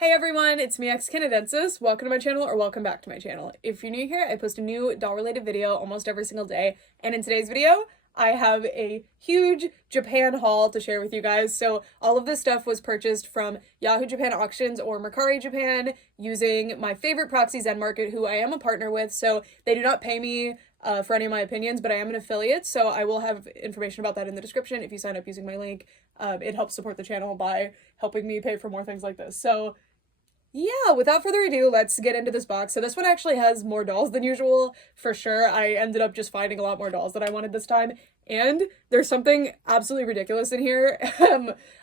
Hey everyone, it's me, Canadensis. Welcome to my channel, or welcome back to my channel. If you're new here, I post a new doll-related video almost every single day, and in today's video, I have a huge Japan haul to share with you guys. So all of this stuff was purchased from Yahoo Japan Auctions or Mercari Japan using my favorite proxy, Zen Market, who I am a partner with, so they do not pay me for any of my opinions, but I am an affiliate, so I will have information about that in the description if you sign up using my link. It helps support the channel by helping me pay for more things like this. So yeah, without further ado, let's get into this box. So this one actually has more dolls than usual, for sure. I ended up just finding a lot more dolls than I wanted this time, and there's something absolutely ridiculous in here.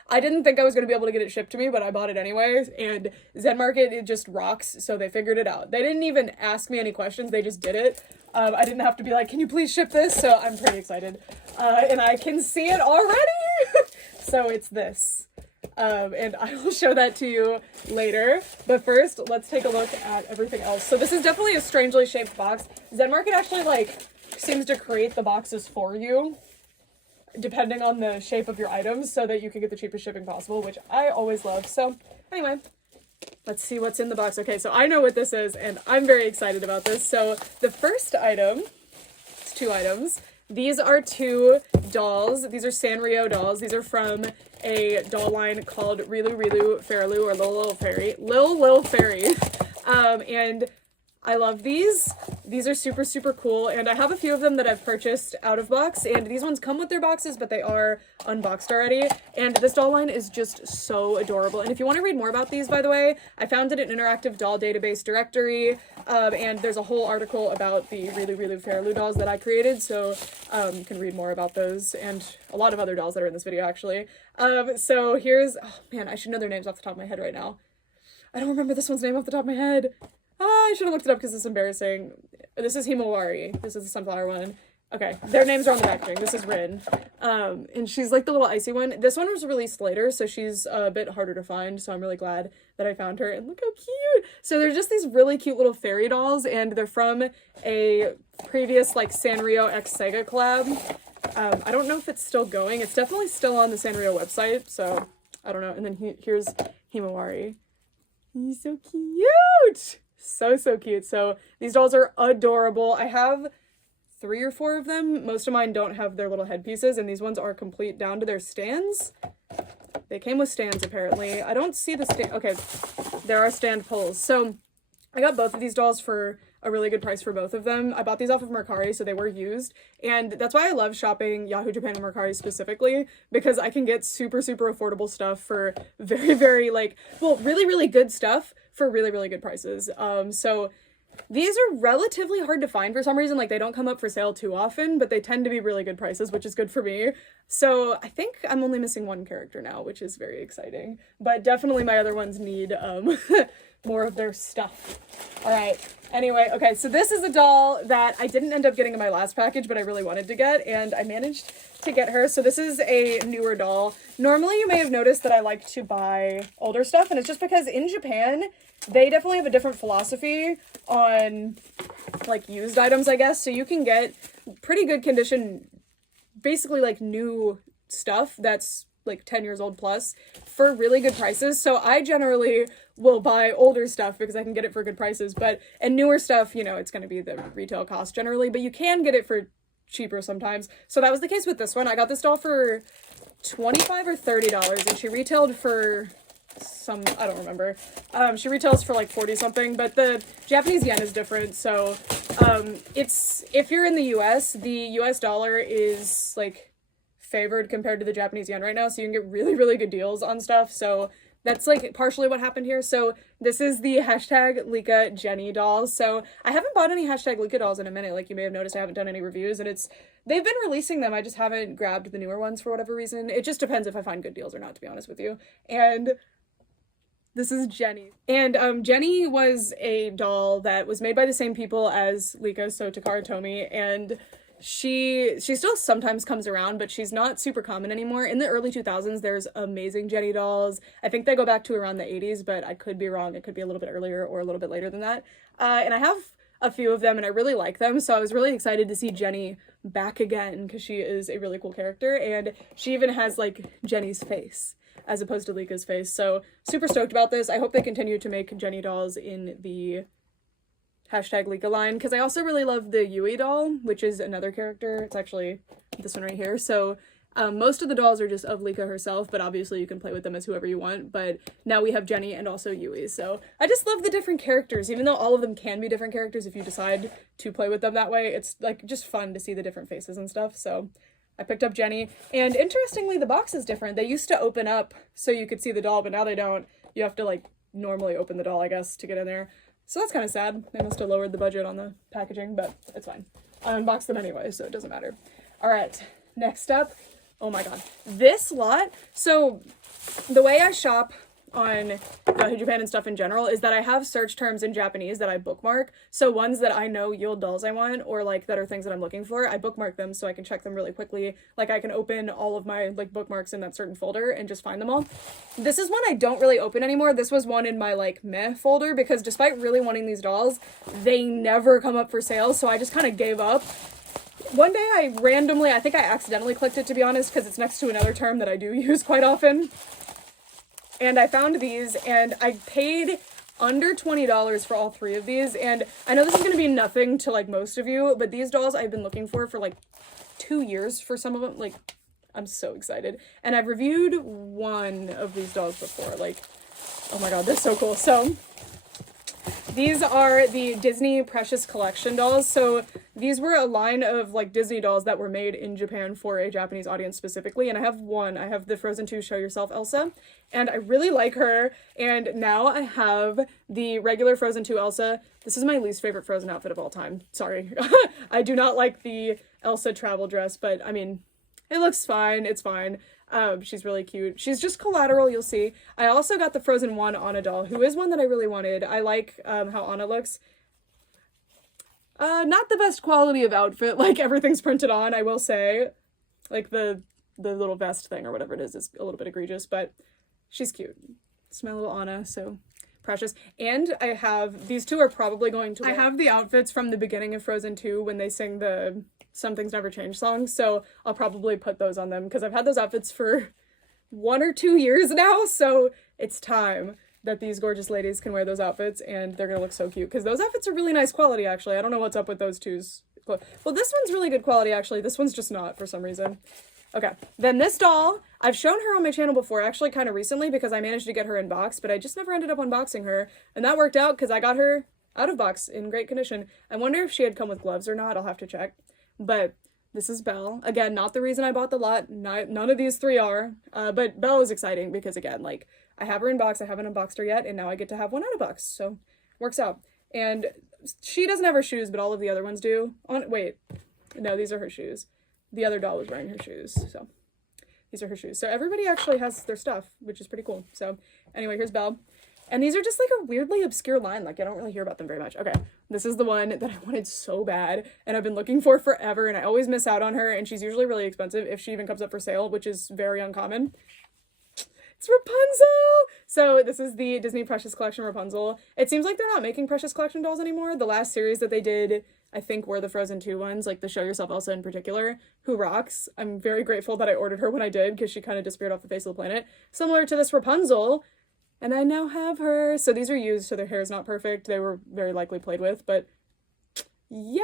I didn't think I was going to be able to get it shipped to me, but I bought it anyways, and Zen Market, it just rocks, so they figured it out. They didn't even ask me any questions, they just did it. I didn't have to be like, can you please ship this? So I'm pretty excited. And I can see it already! So it's this. And I will show that to you later. But first, let's take a look at everything else. So this is definitely a strangely shaped box. Zen Market actually, seems to create the boxes for you, depending on the shape of your items, so that you can get the cheapest shipping possible, which I always love. So, anyway, let's see what's in the box. Okay, so I know what this is, and I'm very excited about this. So, the first item, it's two items. These are two dolls. These are Sanrio dolls. These are from a doll line called Veryyy Fairloo, or Lil Fairy. And I love these. These are super, super cool, and I have a few of them that I've purchased out of box, and these ones come with their boxes, but they are unboxed already, and this doll line is just so adorable. And if you want to read more about these, by the way, I found it in an interactive doll database directory, and there's a whole article about the Veryyy Fairloo dolls that I created, so you can read more about those, and a lot of other dolls that are in this video, actually. So here's, oh man, I should know their names off the top of my head right now. I don't remember this one's name off the top of my head. I should have looked it up because it's embarrassing. This is Himawari. This is the sunflower one. Okay, their names are on the packaging. This is Rin. And she's like the little icy one. This one was released later, so she's a bit harder to find, so I'm really glad that I found her. And look how cute! So they're just these really cute little fairy dolls, and they're from a previous, Sanrio x Sega collab. I don't know if it's still going. It's definitely still on the Sanrio website, so I don't know. And then here's Himawari. He's so cute! So cute. So these dolls are adorable. I have 3 or 4 of them. Most of mine don't have their little headpieces, and these ones are complete down to their stands. They came with stands, apparently. I don't see the stand. Okay, there are stand pulls. So I got both of these dolls for a really good price for both of them. I bought these off of Mercari, so they were used, and that's why I love shopping Yahoo Japan and Mercari specifically, because I can get super affordable stuff for very really good stuff for really good prices. So these are relatively hard to find for some reason. They don't come up for sale too often, but they tend to be really good prices, which is good for me. So I think I'm only missing one character now, which is very exciting, but definitely my other ones need more of their stuff. All right. Anyway, okay, so this is a doll that I didn't end up getting in my last package, but I really wanted to get, and I managed to get her. So this is a newer doll. Normally, you may have noticed that I like to buy older stuff, and it's just because in Japan, they definitely have a different philosophy on, used items, I guess. So you can get pretty good condition, basically, new stuff that's 10 years old plus for really good prices. So I generally will buy older stuff because I can get it for good prices, and newer stuff, it's going to be the retail cost generally, but you can get it for cheaper sometimes. So that was the case with this one. I got this doll for $25 or $30, and she retailed for I don't remember. She retails for 40 something, but the Japanese yen is different. So, if you're in the US dollar is favored compared to the Japanese yen right now, so you can get really good deals on stuff. So that's partially what happened here. So this is the hashtag Lika Jenny dolls. So I haven't bought any hashtag Lika dolls in a minute. You may have noticed, I haven't done any reviews, and they've been releasing them. I just haven't grabbed the newer ones for whatever reason. It just depends if I find good deals or not, to be honest with you. And this is Jenny. And Jenny was a doll that was made by the same people as Lika, so Takara Tomy, and she still sometimes comes around, but she's not super common anymore. In the early 2000s, there's amazing Jenny dolls. I think they go back to around the 80s, but I could be wrong. It could be a little bit earlier or a little bit later than that. And I have a few of them, and I really like them, so I was really excited to see Jenny back again, because she is a really cool character, and she even has, Jenny's face. as opposed to Lika's face. So super stoked about this. I hope they continue to make Jenny dolls in the hashtag Lika line, because I also really love the Yui doll, which is another character. It's actually this one right here. So most of the dolls are just of Lika herself, but obviously you can play with them as whoever you want. But now we have Jenny and also Yui. So I just love the different characters, even though all of them can be different characters if you decide to play with them that way. It's like just fun to see the different faces and stuff. So I picked up Jenny, and interestingly, the box is different. They used to open up so you could see the doll, but now they don't. You have to like normally open the doll, I guess, to get in there. So that's kind of sad. They must have lowered the budget on the packaging, but it's fine. I unboxed them anyway, so it doesn't matter. All right, next up. Oh my god. This lot. So the way I shop on Veryyy Japan and stuff in general is that I have search terms in Japanese that I bookmark. So ones that I know yield dolls I want, or like that are things that I'm looking for, I bookmark them so I can check them really quickly. Like I can open all of my like bookmarks in that certain folder and just find them all. This is one I don't really open anymore. This was one in my like meh folder, because despite really wanting these dolls, they never come up for sale. So I just kind of gave up. One day I think I accidentally clicked it, to be honest, because it's next to another term that I do use quite often. And I found these, and I paid under $20 for all three of these. And I know this is going to be nothing to like most of you, but these dolls I've been looking for like 2 years for some of them. Like, I'm so excited. And I've reviewed one of these dolls before. Like, oh my god, they're so cool. So these are the Disney Precious Collection dolls. So these were a line of like Disney dolls that were made in Japan for a Japanese audience specifically. And I have one. I have the Frozen 2 Show Yourself Elsa, and I really like her. And now I have the regular Frozen 2 Elsa. This is my least favorite Frozen outfit of all time. Sorry. I do not like the Elsa travel dress, but I mean, it looks fine. It's fine. She's really cute. She's just collateral, you'll see. I also got the Frozen 1 Anna doll, who is one that I really wanted. I like how Anna looks. Not the best quality of outfit, like everything's printed on, I will say. Like the little vest thing or whatever it is a little bit egregious, but she's cute. It's my little Anna, so precious. And I have, these two are probably going to, I have the outfits from the beginning of Frozen 2 when they sing the Some Things Never Change song, so I'll probably put those on them because I've had those outfits for 1 or 2 years now, so it's time that these gorgeous ladies can wear those outfits, and they're gonna look so cute because those outfits are really nice quality, actually. I don't know what's up with those two's. Well, this one's really good quality, actually. This one's just not for some reason. Okay, then this doll, I've shown her on my channel before, actually kind of recently, because I managed to get her in box, but I just never ended up unboxing her, and that worked out because I got her out of box in great condition. I wonder if she had come with gloves or not. I'll have to check. But this is Belle. Again, not the reason I bought the lot. None of these three are. But Belle is exciting because, again, like, I have her in box. I haven't unboxed her yet, and now I get to have one out of box. So, works out. And she doesn't have her shoes, but all of the other ones do. Wait. No, these are her shoes. The other doll was wearing her shoes. So, these are her shoes. So, everybody actually has their stuff, which is pretty cool. So, anyway, here's Belle. And these are just like a weirdly obscure line. Like, I don't really hear about them very much. Okay, this is the one that I wanted so bad and I've been looking for forever, and I always miss out on her, and she's usually really expensive if she even comes up for sale, which is very uncommon. It's Rapunzel! So this is the Disney Precious Collection Rapunzel. It seems like they're not making Precious Collection dolls anymore. The last series that they did, I think, were the Frozen 2 ones, like the Show Yourself Elsa in particular, who rocks. I'm very grateful that I ordered her when I did, because she kind of disappeared off the face of the planet. Similar to this Rapunzel, and I now have her. So these are used, so their hair is not perfect. They were very likely played with, but yay!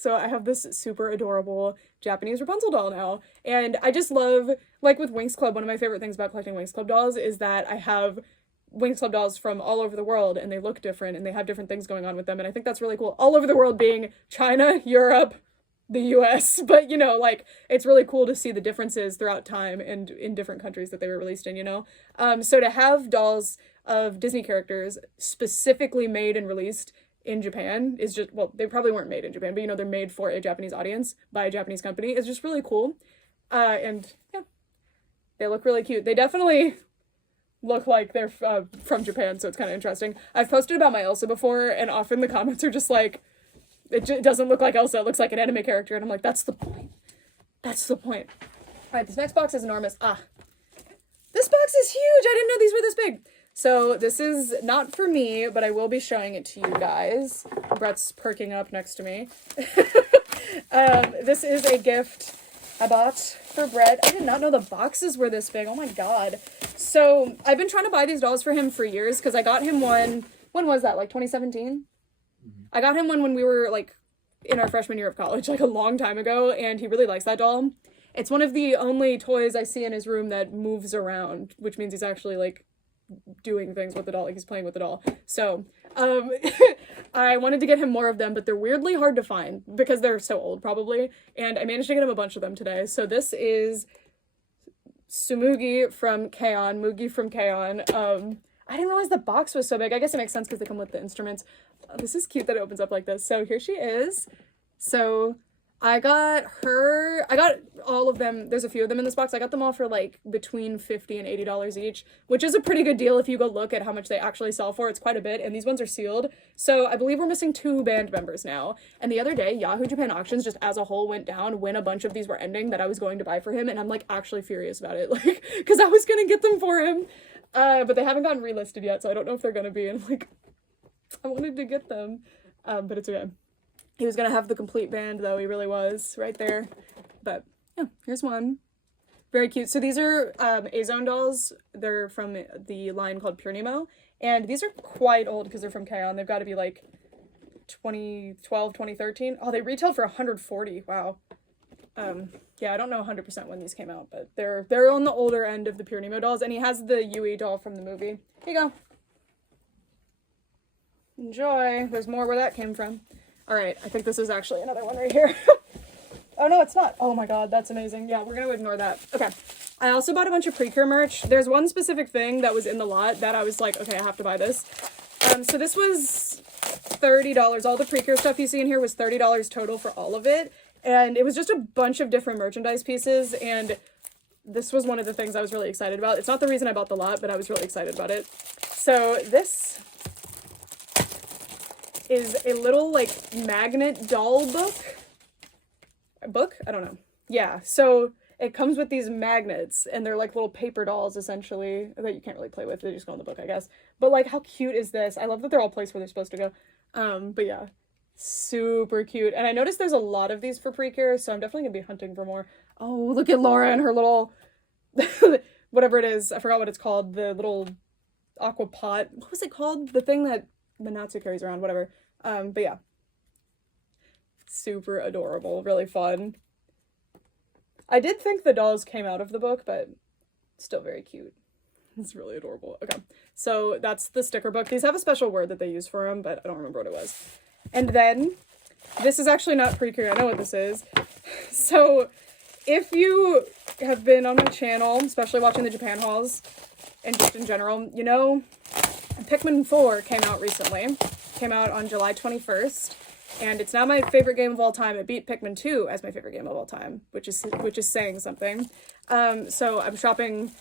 So I have this super adorable Japanese Rapunzel doll now. And I just love, like with Winx Club, one of my favorite things about collecting Winx Club dolls is that I have Winx Club dolls from all over the world, and they look different, and they have different things going on with them, and I think that's really cool. All over the world being China, Europe, the US, but you know, like, it's really cool to see the differences throughout time and in different countries that they were released in, you know? So to have dolls of Disney characters specifically made and released in Japan is just, well, they probably weren't made in Japan, but you know, they're made for a Japanese audience by a Japanese company. It's just really cool. And yeah, they look really cute. They definitely look like they're from Japan, so it's kind of interesting. I've posted about my Elsa before, and often the comments are just like, it doesn't look like Elsa, it looks like an anime character, and I'm like, that's the point. That's the point. Alright, this next box is enormous. This box is huge! I didn't know these were this big! So, this is not for me, but I will be showing it to you guys. Brett's perking up next to me. This is a gift I bought for Brett. I did not know the boxes were this big. Oh my god. So I've been trying to buy these dolls for him for years because I got him one. When was that? Like 2017? I got him one when we were like in our freshman year of college, like a long time ago, and he really likes that doll. It's one of the only toys I see in his room that moves around, which means he's actually like doing things with the doll, like he's playing with the doll. So I wanted to get him more of them, but they're weirdly hard to find because they're so old probably, and I managed to get him a bunch of them today. So this is Mugi from K-On! I didn't realize the box was so big. I guess it makes sense because they come with the instruments. Oh, this is cute that it opens up like this. So here she is. So I got all of them. There's a few of them in this box. I got them all for like between $50 and $80 each, which is a pretty good deal if you go look at how much they actually sell for. It's quite a bit, and these ones are sealed. So I believe we're missing 2 band members now. And the other day, Yahoo Japan auctions just as a whole went down when a bunch of these were ending that I was going to buy for him, and I'm like actually furious about it, like because I was gonna get them for him. But they haven't gotten relisted yet, so I don't know if they're gonna be, and like I wanted to get them, but it's okay. He was gonna have the complete band though, he really was, right there. But yeah, here's one. Very cute. So these are A-Zone dolls. They're from the line called Pure Nemo, and these are quite old because they're from K-On! They've got to be like 2012, 2013. Oh, they retail for $140. Wow. Yeah, I don't know 100% when these came out, but they're on the older end of the Pure Nemo dolls, and he has the Yui doll from the movie. Here you go. Enjoy. There's more where that came from. All right, I think this is actually another one right here. Oh, no, it's not. Oh my god, that's amazing. Yeah, we're gonna ignore that. Okay. I also bought a bunch of PreCure merch. There's one specific thing that was in the lot that I was like, okay, I have to buy this. So this was $30. All the PreCure stuff you see in here was $30 total for all of it. And it was just a bunch of different merchandise pieces, and this was one of the things I was really excited about. It's not the reason I bought the lot, but I was really excited about it. So this is a little like magnet doll book. I don't know. Yeah, so it comes with these magnets, and they're like little paper dolls essentially that you can't really play with. They just go in the book, I guess. But like, how cute is this? I love that they're all placed where they're supposed to go. But yeah, super cute. And I noticed there's a lot of these for PreCure, so I'm definitely gonna be hunting for more. Oh, look at Laura and her little whatever it is. I forgot what it's called. The little aqua pot. What was it called? The thing that Manatsu carries around, whatever. But yeah, super adorable, really fun. I did think the dolls came out of the book, but still very cute. It's really adorable. Okay, so that's the sticker book. These have a special word that they use for them, but I don't remember what it was. And then this is actually not PreCure. I know what this is. So if you have been on my channel, especially watching the Japan hauls and just in general, you know, Pikmin 4 came out recently. Came out on July 21st, and it's now my favorite game of all time. It beat Pikmin 2 as my favorite game of all time, which is saying something. So I'm shopping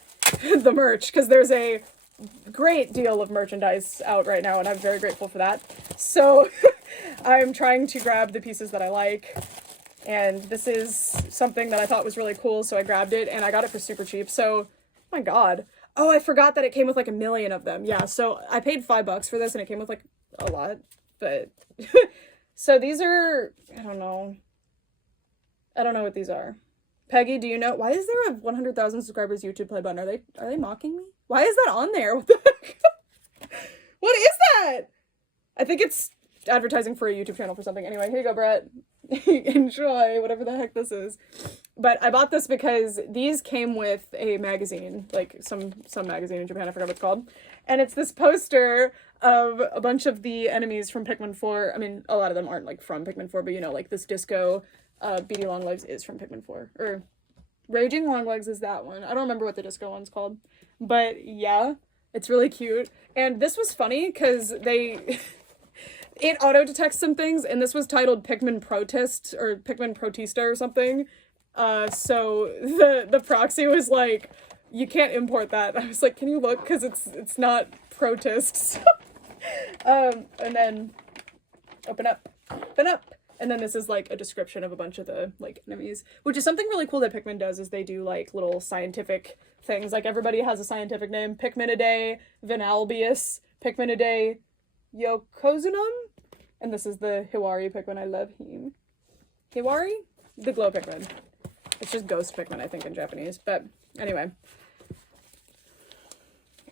the merch because there's a great deal of merchandise out right now, and I'm very grateful for that. So I'm trying to grab the pieces that I like, and this is something that I thought was really cool, so I grabbed it, and I got it for super cheap. So, oh my god. Oh, I forgot that it came with like 1 million of them. Yeah, so I paid $5 for this, and it came with like a lot, but so these are, I don't know what these are. Peggy, do you know? Why is there a 100,000 subscribers YouTube play button? Are they mocking me? Why is that on there? What the heck? What is that? I think it's advertising for a YouTube channel for something. Anyway, here you go, Brett. Enjoy whatever the heck this is. But I bought this because these came with a magazine, like some magazine in Japan, I forgot what it's called. And it's this poster of a bunch of the enemies from Pikmin 4. I mean, a lot of them aren't like from Pikmin 4, but you know, like this disco Beady Longlegs is from Pikmin 4. Or Raging Longlegs is that one. I don't remember what the disco one's called. But yeah, it's really cute. And this was funny because it auto-detects some things, and this was titled Pikmin Protest or Pikmin Protista or something. So the proxy was like, you can't import that. I was like, can you look? Because it's not protists. And then open up. And then this is like a description of a bunch of the like enemies, which is something really cool that Pikmin does, is they do like little scientific things. Like everybody has a scientific name. Pikminidae, Vinalbius, Pikminidae, Yokozunum. And this is the Hiwari Pikmin. I love him. Hiwari? The glow Pikmin. It's just ghost Pikmin, I think, in Japanese. But anyway.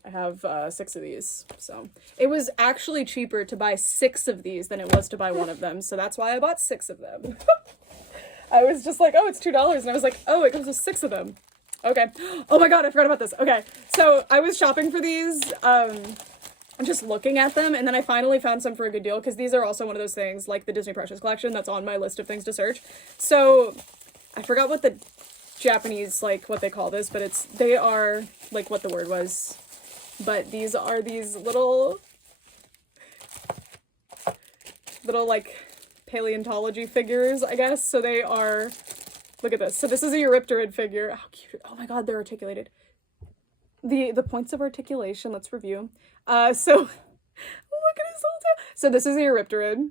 I have 6 of these. So it was actually cheaper to buy 6 of these than it was to buy 1 of them. So that's why I bought 6 of them. I was just like, oh, it's $2. And I was like, oh, it comes with 6 of them. Okay. Oh my god, I forgot about this. Okay. So I was shopping for these, just looking at them, and then I finally found some for a good deal, because these are also one of those things, like the Disney Precious Collection, that's on my list of things to search. So I forgot what the Japanese, like, what they call this, but they are, like, what the word was. But these are these little, like, paleontology figures, I guess. So they are, look at this. So this is a Eurypterid figure. How cute. Oh my god, they're articulated. The points of articulation, let's review. So, look at his whole tail. So this is a Eurypterid.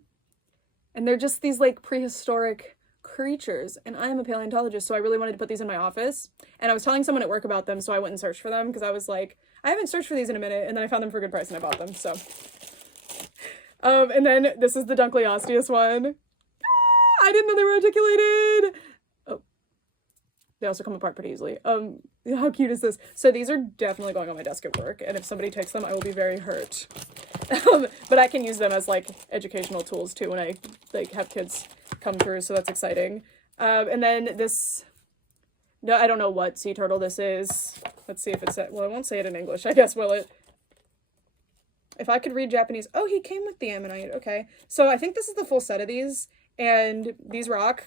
And they're just these, like, prehistoric creatures. And I am a paleontologist, so I really wanted to put these in my office. And I was telling someone at work about them, so I went and searched for them, because I was like, I haven't searched for these in a minute, and then I found them for a good price, and I bought them, so. And then this is the Dunkleosteus one. Ah, I didn't know they were articulated! Oh. They also come apart pretty easily. How cute is this? So these are definitely going on my desk at work, and if somebody takes them, I will be very hurt. But I can use them as, like, educational tools, too, when I, like, have kids come through, so that's exciting. And then this, no, I don't know what sea turtle this is. Let's see if it's, well, I won't say it in English, I guess, will it? If I could read Japanese, oh, he came with the ammonite, okay. So I think this is the full set of these, and these rock.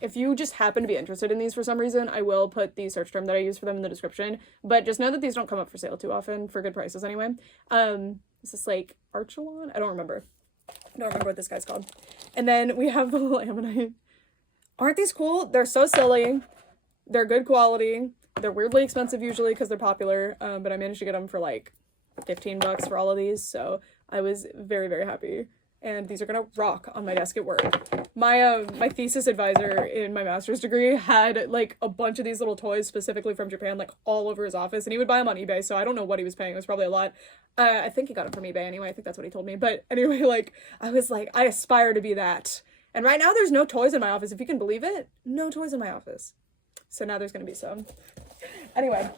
If you just happen to be interested in these for some reason, I will put the search term that I use for them in the description, but just know that these don't come up for sale too often, for good prices anyway. Is this, like, Archelon? I don't remember. I don't remember what this guy's called. And then we have the little ammonite. Aren't these cool? They're so silly. They're good quality. They're weirdly expensive usually because they're popular, but I managed to get them for like $15 for all of these, so I was very, very happy. And these are gonna rock on my desk at work. My my thesis advisor in my master's degree had like a bunch of these little toys specifically from Japan, like all over his office, and he would buy them on eBay, so I don't know what he was paying. It was probably a lot. I think he got them from eBay anyway. I think that's what he told me. But anyway, like, I was like, I aspire to be that. And right now there's no toys in my office, if you can believe it. No toys in my office. So now there's gonna be some. Anyway,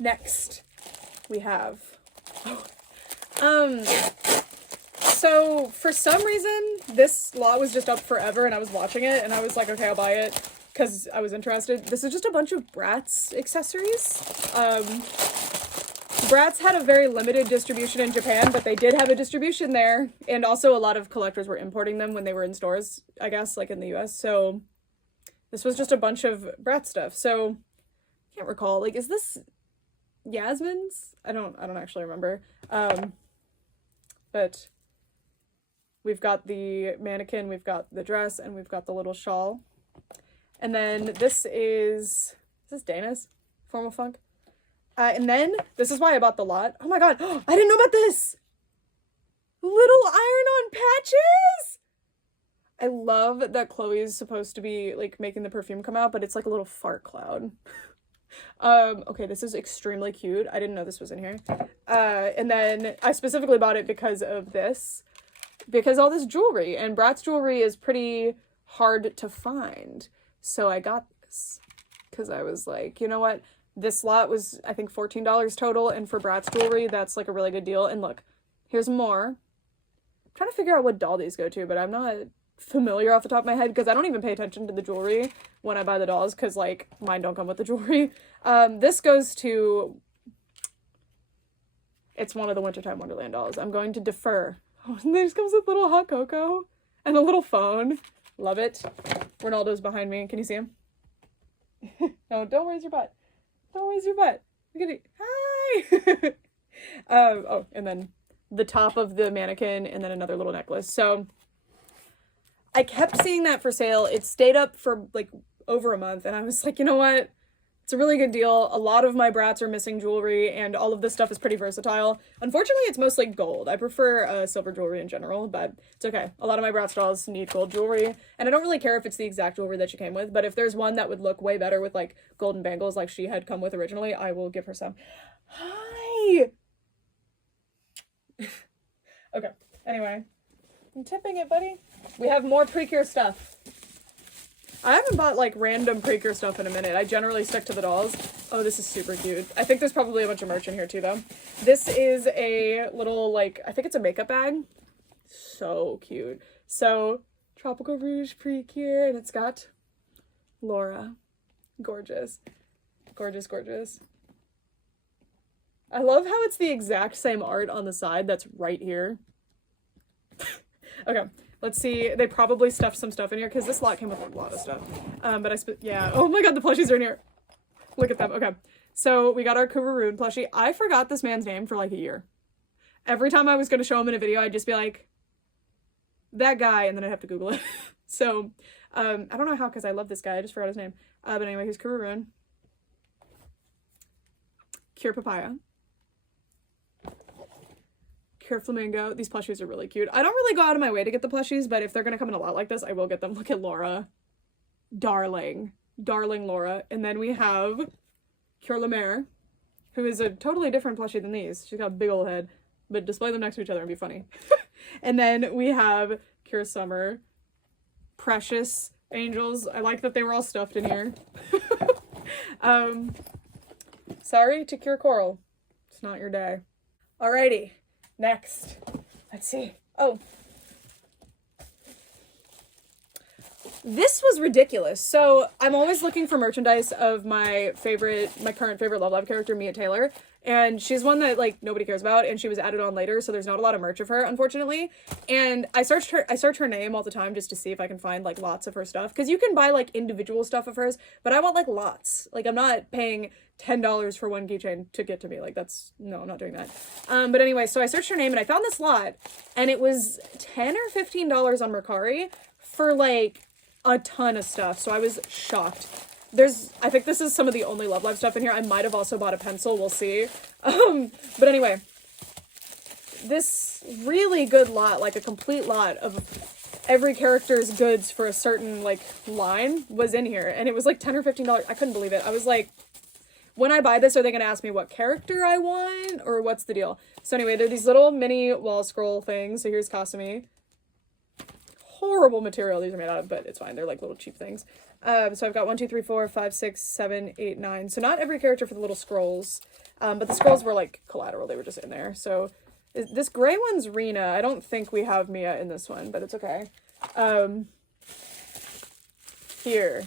next we have, so for some reason, this lot was just up forever and I was watching it and I was like, okay, I'll buy it because I was interested. This is just a bunch of Bratz accessories. Bratz had a very limited distribution in Japan, but they did have a distribution there. And also a lot of collectors were importing them when they were in stores, I guess, like in the US. So this was just a bunch of Bratz stuff. So I can't recall, like, is this Yasmin's? I don't actually remember. But we've got the mannequin, we've got the dress, and we've got the little shawl. And then this is this Dana's? Formal Funk? And then, this is why I bought the lot. Oh my god, I didn't know about this! Little iron-on patches! I love that Chloe's supposed to be, like, making the perfume come out, but it's like a little fart cloud. Okay, this is extremely cute. I didn't know this was in here. And then I specifically bought it because of this. Because all this jewelry, and Bratz jewelry is pretty hard to find. So I got this. Because I was like, you know what? This lot was, I think, $14 total, and for Bratz jewelry, that's like a really good deal. And look, here's more. I'm trying to figure out what doll these go to, but I'm not familiar off the top of my head because I don't even pay attention to the jewelry when I buy the dolls because, like, mine don't come with the jewelry. This goes to, it's one of the Wintertime Wonderland dolls. I'm going to defer. Oh, and this comes with little hot cocoa and a little phone. Love it. Ronaldo's behind me. Can you see him? No, don't raise your butt. Don't raise your butt. Look at it. Hi! Oh, and then the top of the mannequin and then another little necklace. So I kept seeing that for sale. It stayed up for like over a month and I was like, you know what? It's a really good deal. A lot of my Bratz are missing jewelry and all of this stuff is pretty versatile. Unfortunately, it's mostly gold. I prefer silver jewelry in general, but it's okay. A lot of my Bratz dolls need gold jewelry and I don't really care if it's the exact jewelry that she came with, but if there's one that would look way better with like golden bangles like she had come with originally, I will give her some. Hi! Okay, anyway. I'm tipping it, buddy. We have more PreCure stuff. I haven't bought, like, random PreCure stuff in a minute. I generally stick to the dolls. Oh, this is super cute. I think there's probably a bunch of merch in here too, though. This is a little, like, I think it's a makeup bag. So cute. So, Tropical Rouge PreCure, and it's got Laura. Gorgeous. Gorgeous, gorgeous. I love how it's the exact same art on the side that's right here. Okay, let's see. They probably stuffed some stuff in here because this lot came with a lot of stuff. Yeah. Oh my god, the plushies are in here. Look at them. Okay, so we got our Kururoon plushie. I forgot this man's name for like a year. Every time I was going to show him in a video, I'd just be like, that guy, and then I'd have to Google it. So, I don't know how, because I love this guy. I just forgot his name. But anyway, here's Kururoon. Cure Papaya. Cure Flamingo. These plushies are really cute. I don't really go out of my way to get the plushies, but if they're going to come in a lot like this, I will get them. Look at Laura. Darling. Darling Laura. And then we have Cure La Mer, who is a totally different plushie than these. She's got a big old head, but display them next to each other and be funny. And then we have Cure Summer. Precious Angels. I like that they were all stuffed in here. Sorry to Cure Coral. It's not your day. Alrighty. Next. Let's see. Oh. This was ridiculous. So I'm always looking for merchandise of my current favorite Love Live character, Mia Taylor. And she's one that like nobody cares about, and she was added on later, so there's not a lot of merch of her, unfortunately. And I search her name all the time just to see if I can find like lots of her stuff. Because you can buy like individual stuff of hers, but I want like lots. Like I'm not paying $10 for one keychain to get to me. Like no, I'm not doing that. But anyway, so I searched her name and I found this lot, and it was $10 or $15 on Mercari for like a ton of stuff. So I was shocked. I think this is some of the only Love Live stuff in here. I might have also bought a pencil, we'll see. But anyway, this really good lot, like a complete lot of every character's goods for a certain like line was in here, and it was like $10 or $15. I couldn't believe it. I was like, when I buy this, are they gonna ask me what character I want, or what's the deal? So anyway, they're these little mini wall scroll things. So here's Kasumi. Horrible material these are made out of, but it's fine. They're like little cheap things. So I've got 1, 2, 3, 4, 5, 6, 7, 8, 9. So not every character for the little scrolls, but the scrolls were like collateral. They were just in there. So this gray one's Rena. I don't think we have Mia in this one, but it's okay. Here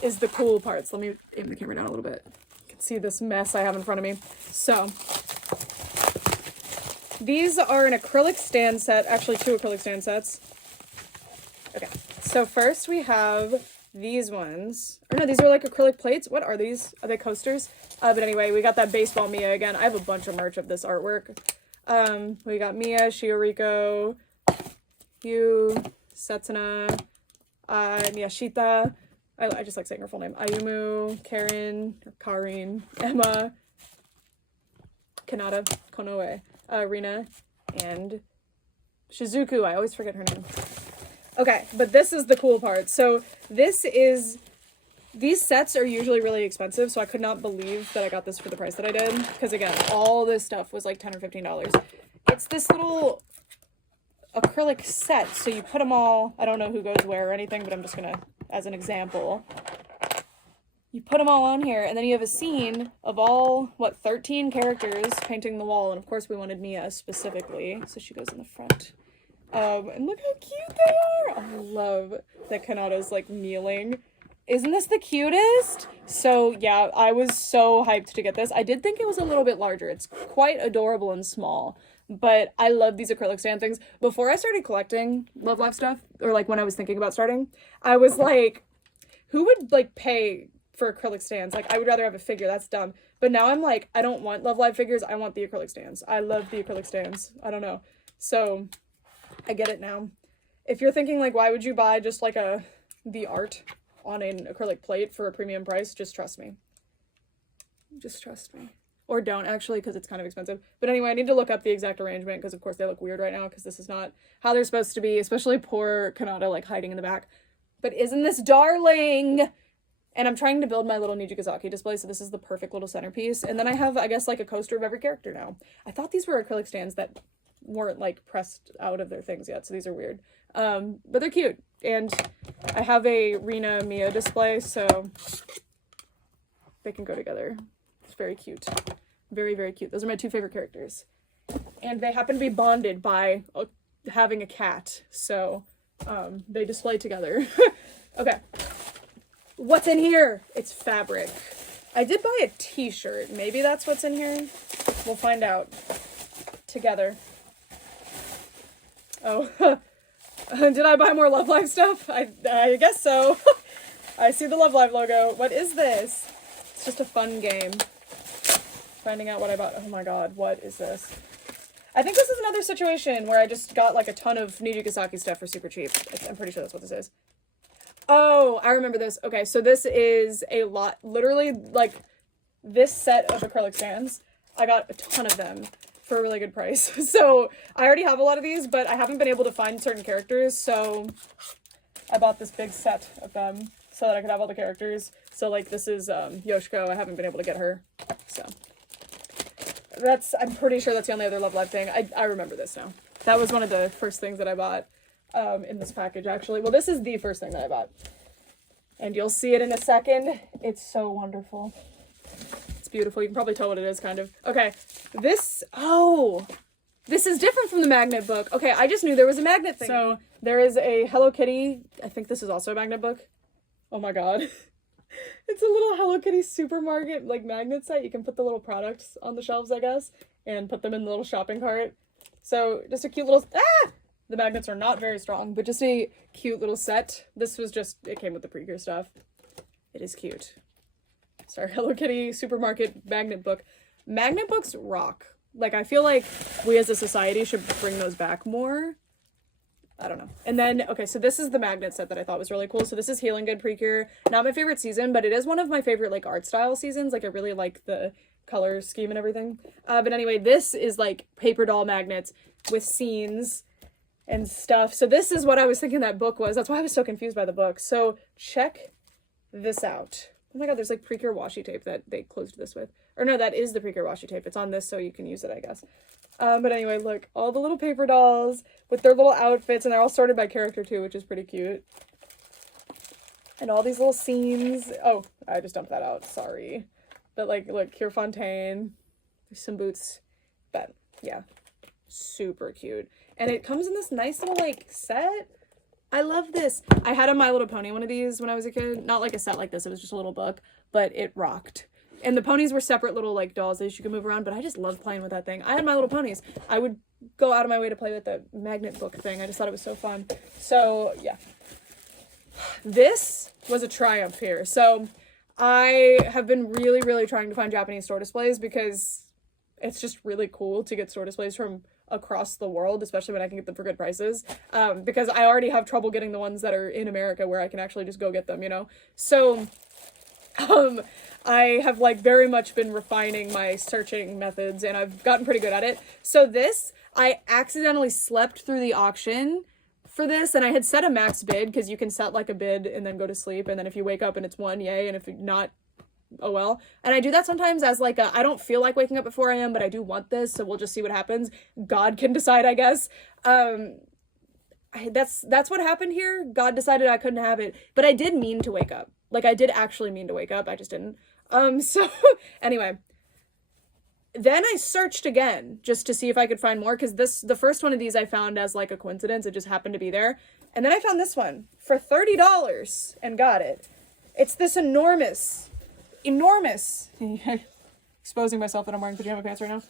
is the cool parts. Let me aim the camera down a little bit. You can see this mess I have in front of me. So these are an acrylic stand set, actually 2 acrylic stand sets. Okay, so first we have these ones. Or no, these are like acrylic plates. What are these? Are they coasters? But anyway, we got that baseball Mia again. I have a bunch of merch of this artwork. We got Mia, Shioriko, Yu, Setsuna, Miyashita. I just like saying her full name. Ayumu, Karen, or Karin, Emma, Kanata, Konoe, Rina, and Shizuku. I always forget her name. Okay, but this is the cool part. So these sets are usually really expensive, so I could not believe that I got this for the price that I did. Because again, all this stuff was like $10 or $15. It's this little acrylic set, so you put them all, I don't know who goes where or anything, but I'm just gonna, as an example, you put them all on here, and then you have a scene of all, 13 characters painting the wall, and of course we wanted Mia specifically, so she goes in the front. And look how cute they are! I love that Kanata's, like, kneeling. Isn't this the cutest? So, yeah, I was so hyped to get this. I did think it was a little bit larger. It's quite adorable and small, but I love these acrylic stand things. Before I started collecting Love Live stuff, or, like, when I was thinking about starting, I was like, who would, like, pay for acrylic stands? Like, I would rather have a figure. That's dumb. But now I'm like, I don't want Love Live figures. I want the acrylic stands. I love the acrylic stands. I don't know. So I get it now. If you're thinking like, why would you buy just like the art on an acrylic plate for a premium price, just trust me. Just trust me. Or don't actually, because it's kind of expensive. But anyway, I need to look up the exact arrangement because of course they look weird right now because this is not how they're supposed to be, especially poor Kanata like hiding in the back. But isn't this darling? And I'm trying to build my little Nijikazaki display, so this is the perfect little centerpiece. And then I have, I guess, like a coaster of every character now. I thought these were acrylic stands that weren't like pressed out of their things yet, so these are weird. But they're cute. And I have a Rina Mia display, so they can go together. It's very cute. Very, very cute. Those are my two favorite characters. And they happen to be bonded by having a cat. So, they display together. Okay. What's in here? It's fabric. I did buy a t-shirt. Maybe that's what's in here. We'll find out together. Oh, did I buy more Love Live stuff? I guess so. I see the Love Live logo. What is this? It's just a fun game. Finding out what I bought. Oh my god, what is this? I think this is another situation where I just got like a ton of Nijikasaki stuff for super cheap. I'm pretty sure that's what this is. Oh, I remember this. Okay, so this is a lot, literally like this set of acrylic stands. I got a ton of them for a really good price. So I already have a lot of these, but I haven't been able to find certain characters. So I bought this big set of them so that I could have all the characters. So like this is Yoshiko. I haven't been able to get her. So I'm pretty sure that's the only other Love Live thing. I remember this now. That was one of the first things that I bought. In this package, actually. Well, this is the first thing that I bought. And you'll see it in a second. It's so wonderful. It's beautiful. You can probably tell what it is, kind of. Okay, this is different from the magnet book. Okay, I just knew there was a magnet thing. So, there is a Hello Kitty. I think this is also a magnet book. Oh my god. It's a little Hello Kitty supermarket, like, magnet set. You can put the little products on the shelves, I guess, and put them in the little shopping cart. So, just a cute little... The magnets are not very strong, but just a cute little set. This was just, it came with the PreCure stuff. It is cute. Sorry, Hello Kitty supermarket magnet book. Magnet books rock. Like, I feel like we as a society should bring those back more. I don't know. And then, okay, so this is the magnet set that I thought was really cool. So this is Healing Good PreCure. Not my favorite season, but it is one of my favorite, like, art style seasons. Like, I really like the color scheme and everything. But anyway, this is, like, paper doll magnets with scenes and stuff. So this is what I was thinking that book was. That's why I was so confused by the book. So check this out. Oh my god, there's like PreCure washi tape that they closed this with. Or no, that is the PreCure washi tape. It's on this so you can use it, I guess. But anyway, look, all the little paper dolls with their little outfits, and they're all sorted by character too, which is pretty cute. And all these little scenes. Oh, I just dumped that out. Sorry. But like, look, Kier Fontaine. There's some boots. But yeah, super cute. And it comes in this nice little, like, set. I love this. I had a My Little Pony one of these when I was a kid. Not like a set like this. It was just a little book. But it rocked. And the ponies were separate little, like, dolls that you could move around. But I just loved playing with that thing. I had My Little Ponies. I would go out of my way to play with the magnet book thing. I just thought it was so fun. So, yeah. This was a triumph here. So, I have been really, really trying to find Japanese store displays because it's just really cool to get store displays from across the world, especially when I can get them for good prices, because I already have trouble getting the ones that are in America where I can actually just go get them, you know? So, I have, like, very much been refining my searching methods, and I've gotten pretty good at it. So this, I accidentally slept through the auction for this, and I had set a max bid, because you can set, like, a bid and then go to sleep, and then if you wake up and it's one, yay, and if not, oh well. And I do that sometimes as like I don't feel like waking up at 4 a.m. but I do want this, so we'll just see what happens. God can decide, I guess. That's what happened here. God decided I couldn't have it, but I did mean to wake up. Like, I did actually mean to wake up, I just didn't. So anyway, then I searched again just to see if I could find more, because the first one of these I found as like a coincidence. It just happened to be there. And then I found this one for $30 and got it. It's this enormous exposing myself that I'm wearing pajama pants right now.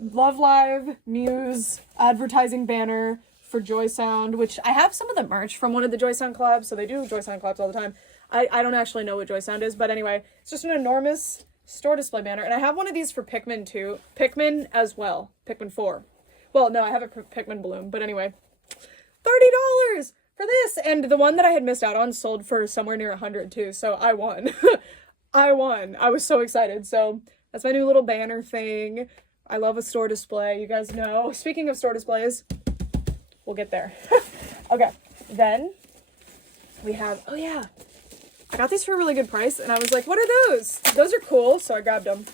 Love Live Muse advertising banner for Joy Sound, which I have some of the merch from one of the Joy Sound collabs, so they do Joy Sound collabs all the time. I don't actually know what Joy Sound is, but anyway, it's just an enormous store display banner, and I have one of these for Pikmin too. Pikmin as well. Pikmin 4. Well, no, I have a Pikmin balloon, but anyway. $30 for this! And the one that I had missed out on sold for somewhere near 100 too, so I won. I won. I was so excited. So that's my new little banner thing. I love a store display, you guys know. Speaking of store displays, we'll get there. Okay, then we have, oh yeah, I got these for a really good price, and I was like, what are those? Those are cool, so I grabbed them.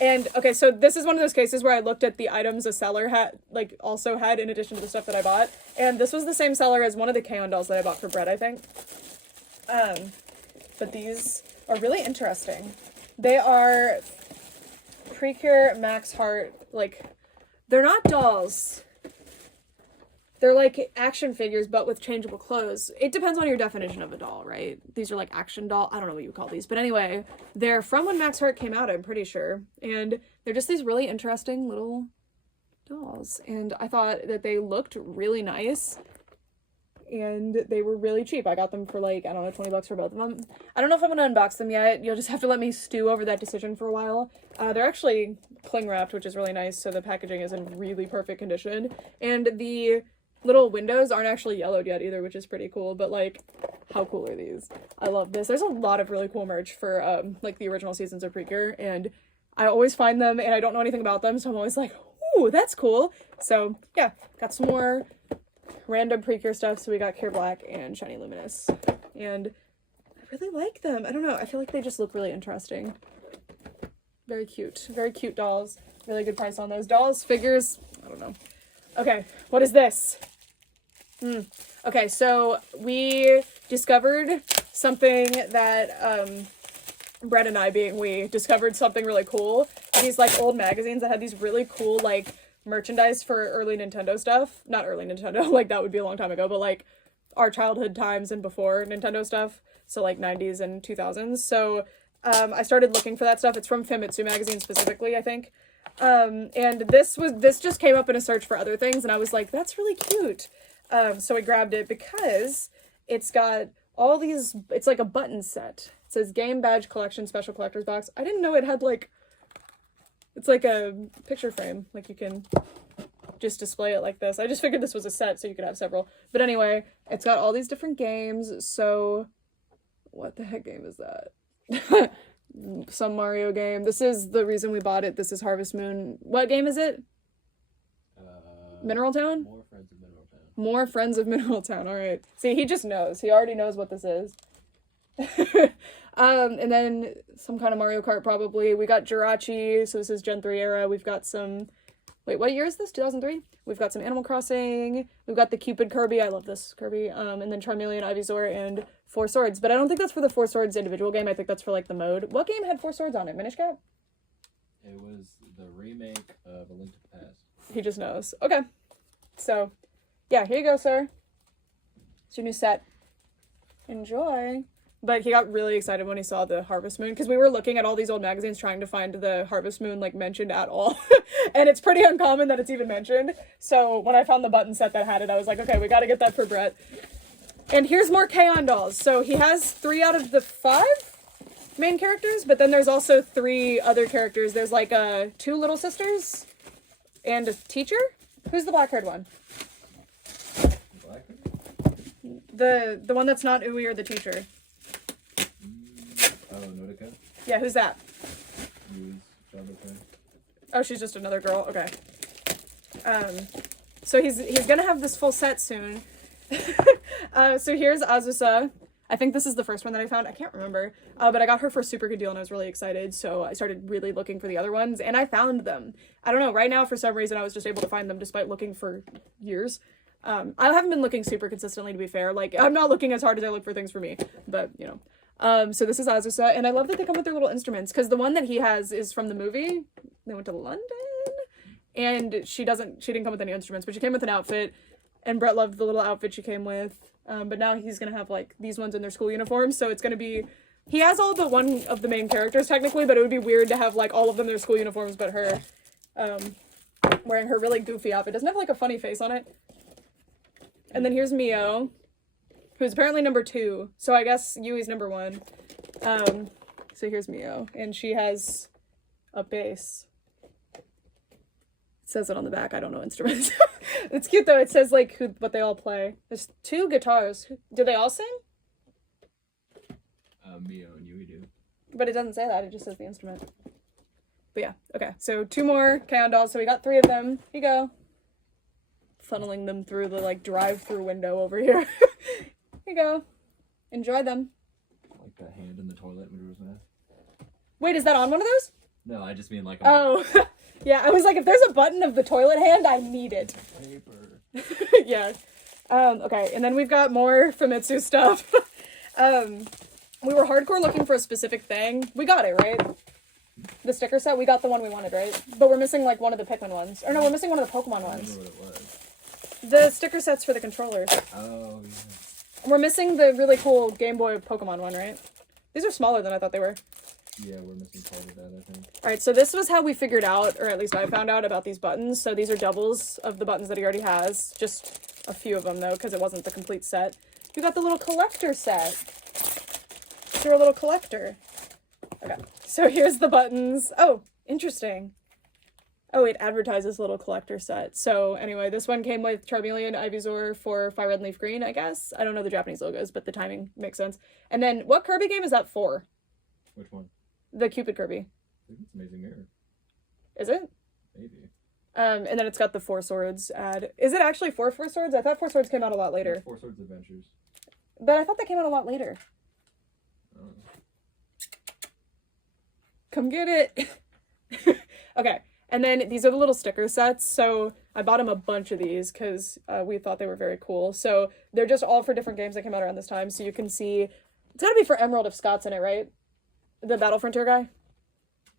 And, okay, so this is one of those cases where I looked at the items a seller had, like, also had in addition to the stuff that I bought. And this was the same seller as one of the K-On! Dolls that I bought for Brett, I think. but these are really interesting. They are PreCure Max Heart, like, they're not dolls. They're like action figures, but with changeable clothes. It depends on your definition of a doll, right? These are like action doll. I don't know what you call these. But anyway, they're from when Max Heart came out, I'm pretty sure. And they're just these really interesting little dolls. And I thought that they looked really nice. And they were really cheap. I got them for like, I don't know, 20 bucks for both of them. I don't know if I'm going to unbox them yet. You'll just have to let me stew over that decision for a while. They're actually cling wrapped, which is really nice. So the packaging is in really perfect condition. And the little windows aren't actually yellowed yet either, which is pretty cool. But like, how cool are these? I love this. There's a lot of really cool merch for like the original seasons of PreCure, and I always find them and I don't know anything about them, so I'm always like, ooh, that's cool. So yeah, got some more random PreCure stuff. So we got Cure Black and Shiny Luminous, and I really like them. I don't know, I feel like they just look really interesting. Very cute dolls. Really good price on those dolls. Figures, I don't know. Okay, what is this? Okay, so we discovered something that, Brett and I being we, discovered something really cool. These, like, old magazines that had these really cool, like, merchandise for early Nintendo stuff. Not early Nintendo, like, that would be a long time ago, but, like, our childhood times and before Nintendo stuff. So, like, 90s and 2000s. So, I started looking for that stuff. It's from Famitsu magazine specifically, I think. And this just came up in a search for other things, and I was like, that's really cute. So I grabbed it because it's got all these, it's like a button set. It says Game Badge Collection Special Collector's Box. I didn't know it had like, it's like a picture frame. Like you can just display it like this. I just figured this was a set so you could have several. But anyway, it's got all these different games. So what the heck game is that? Some Mario game. This is the reason we bought it. This is Harvest Moon. What game is it? Mineral Town? More Friends of Mineral Town. More Friends of Mineral Town. All right. See, he just knows. He already knows what this is. And then some kind of Mario Kart probably. We got Giratina, so this is Gen 3 era. We've got some... Wait, what year is this? 2003? We've got some Animal Crossing. We've got the Cupid Kirby. I love this Kirby. And then Charmeleon, Ivysaur, and Four Swords. But I don't think that's for the Four Swords individual game. I think that's for, like, the mode. What game had Four Swords on it? Minish Cap? It was the remake of A Link to the Past. He just knows. Okay. So, yeah, here you go, sir. It's your new set. Enjoy. But he got really excited when he saw the Harvest Moon, because we were looking at all these old magazines trying to find the Harvest Moon, like, mentioned at all. And it's pretty uncommon that it's even mentioned. So when I found the button set that had it, I was like, okay, we gotta get that for Brett. And here's more K-On! Dolls. So he has 3 out of the 5 main characters, but then there's also 3 other characters. There's, like, 2 little sisters and a teacher. Who's the black-haired one? Black-haired? The one that's not Ui or the teacher. Oh, Nautica? Yeah, who's that? Use Oh, she's just another girl. Okay. So he's gonna have this full set soon. So here's Azusa. I think this is the first one that I found. I can't remember. But I got her for a super good deal and I was really excited. So I started really looking for the other ones and I found them. I don't know. Right now, for some reason, I was just able to find them despite looking for years. I haven't been looking super consistently, to be fair. Like, I'm not looking as hard as I look for things for me. But, you know. So this is Azusa. And I love that they come with their little instruments. Because the one that he has is from the movie. They went to London. And she didn't come with any instruments. But she came with an outfit. And Brett loved the little outfit she came with. But now he's going to have, like, these ones in their school uniforms. So it's going to be... He has all but one of the main characters, technically. But it would be weird to have, like, all of them in their school uniforms but her. Wearing her really goofy outfit. Doesn't have, like, a funny face on it. And then here's Mio. Who's apparently number 2. So I guess Yui's number 1. So here's Mio. And she has a bass. It says it on the back. I don't know instruments. It's cute though. It says like what they all play. There's 2 guitars. Do they all sing? Mio and Yui do. But it doesn't say that. It just says the instrument. But yeah. Okay. So 2 more K-On! Dolls. So we got 3 of them. Here you go. Funneling them through the like drive-through window over here. Here you go. Enjoy them. Like that hand in the toilet when was mad. Wait, is that on one of those? No, I just mean like. Oh. Yeah, I was like, if there's a button of the toilet hand, I need it. Paper. Yeah. Okay, and then we've got more Famitsu stuff. we were hardcore looking for a specific thing. We got it, right? The sticker set, we got the one we wanted, right? But we're missing, like, one of the Pikmin ones. Or no, we're missing one of the Pokemon I ones. don't know what it was. The sticker sets for the controllers. Oh, yeah. We're missing the really cool Game Boy Pokemon one, right? These are smaller than I thought they were. Yeah, we're missing part of that, I think. Alright, so this was how we figured out, or at least I found out about these buttons. So these are doubles of the buttons that he already has. Just a few of them, though, because it wasn't the complete set. We got the little collector set. You're a little collector. Okay, so here's the buttons. Oh, interesting. Oh, it advertises little collector set. So anyway, this one came with Charmeleon, Ivysaur for Fire Red and Leaf Green, I guess. I don't know the Japanese logos, but the timing makes sense. And then, what Kirby game is that for? Which one? The Cupid Kirby. I think it's Amazing Mirror. Is it? Maybe. And then it's got the Four Swords ad. Is it actually for Four Swords? I thought Four Swords came out a lot later. Four Swords Adventures. But I thought that came out a lot later. Oh. Come get it. Okay. And then these are the little sticker sets. So I bought him a bunch of these because we thought they were very cool. So they're just all for different games that came out around this time. So you can see, it's got to be for Emerald if Scott's in it, right? The Battle Frontier guy?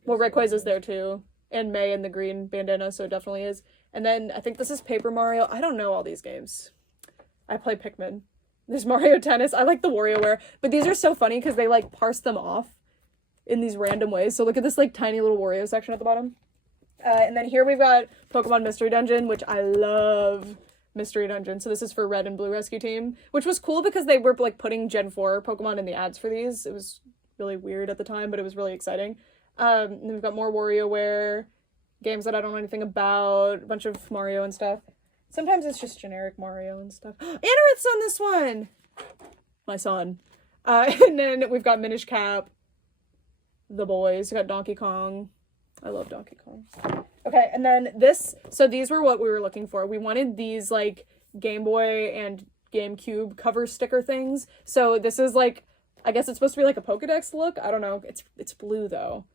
Well, Rayquaza is there too. And May in the green bandana, so it definitely is. And then I think this is Paper Mario. I don't know all these games. I play Pikmin. There's Mario Tennis. I like the WarioWare. But these are so funny because they, like, parse them off in these random ways. So look at this, like, tiny little Wario section at the bottom. And then here we've got Pokemon Mystery Dungeon, which I love Mystery Dungeon. So this is for Red and Blue Rescue Team, which was cool because they were, like, putting Gen 4 Pokemon in the ads for these. It was really weird at the time, but it was really exciting. And then we've got more WarioWare, games that I don't know anything about, a bunch of Mario and stuff. Sometimes it's just generic Mario and stuff. Anorith's on this one! My son. And then we've got Minish Cap, the boys. We've got Donkey Kong. I love Donkey Kong. Okay, and then this, so these were what we were looking for. We wanted these, like, Game Boy and GameCube cover sticker things. So this is, like, I guess it's supposed to be like a Pokedex look. I don't know. It's blue, though.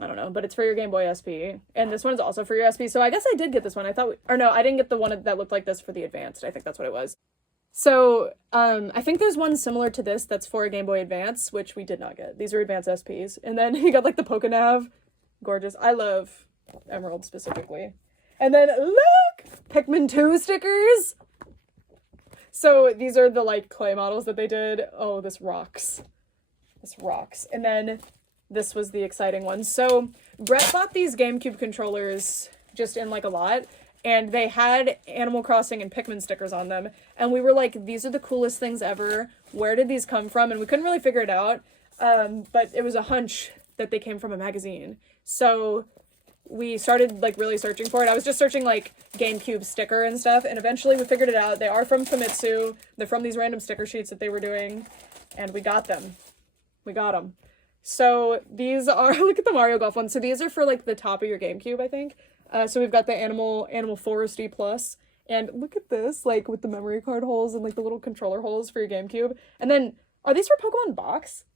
I don't know, but it's for your Game Boy SP. And this one is also for your SP. So I guess I did get this one. I thought, or no, I didn't get the one that looked like this for the Advanced. I think that's what it was. So, I think there's one similar to this that's for a Game Boy Advance, which we did not get. These are Advanced SPs. And then you got, like, the Pokenav. Gorgeous. I love Emerald specifically. And then, look! Pikmin 2 stickers! So these are the, like, clay models that they did. Oh, this rocks. This rocks. And then this was the exciting one. So Brett bought these GameCube controllers just in, like, a lot. And they had Animal Crossing and Pikmin stickers on them. And we were like, these are the coolest things ever. Where did these come from? And we couldn't really figure it out. But it was a hunch that they came from a magazine. So we started, like, really searching for it. I was just searching, like, GameCube sticker and stuff, and eventually we figured it out. They are from Famitsu. They're from these random sticker sheets that they were doing, and we got them. We got them. So these are, look at the Mario Golf one. So these are for, like, the top of your GameCube, I think. So we've got the Animal Foresty Plus, and look at this, like, with the memory card holes and, like, the little controller holes for your GameCube. And then, are these for Pokemon Box?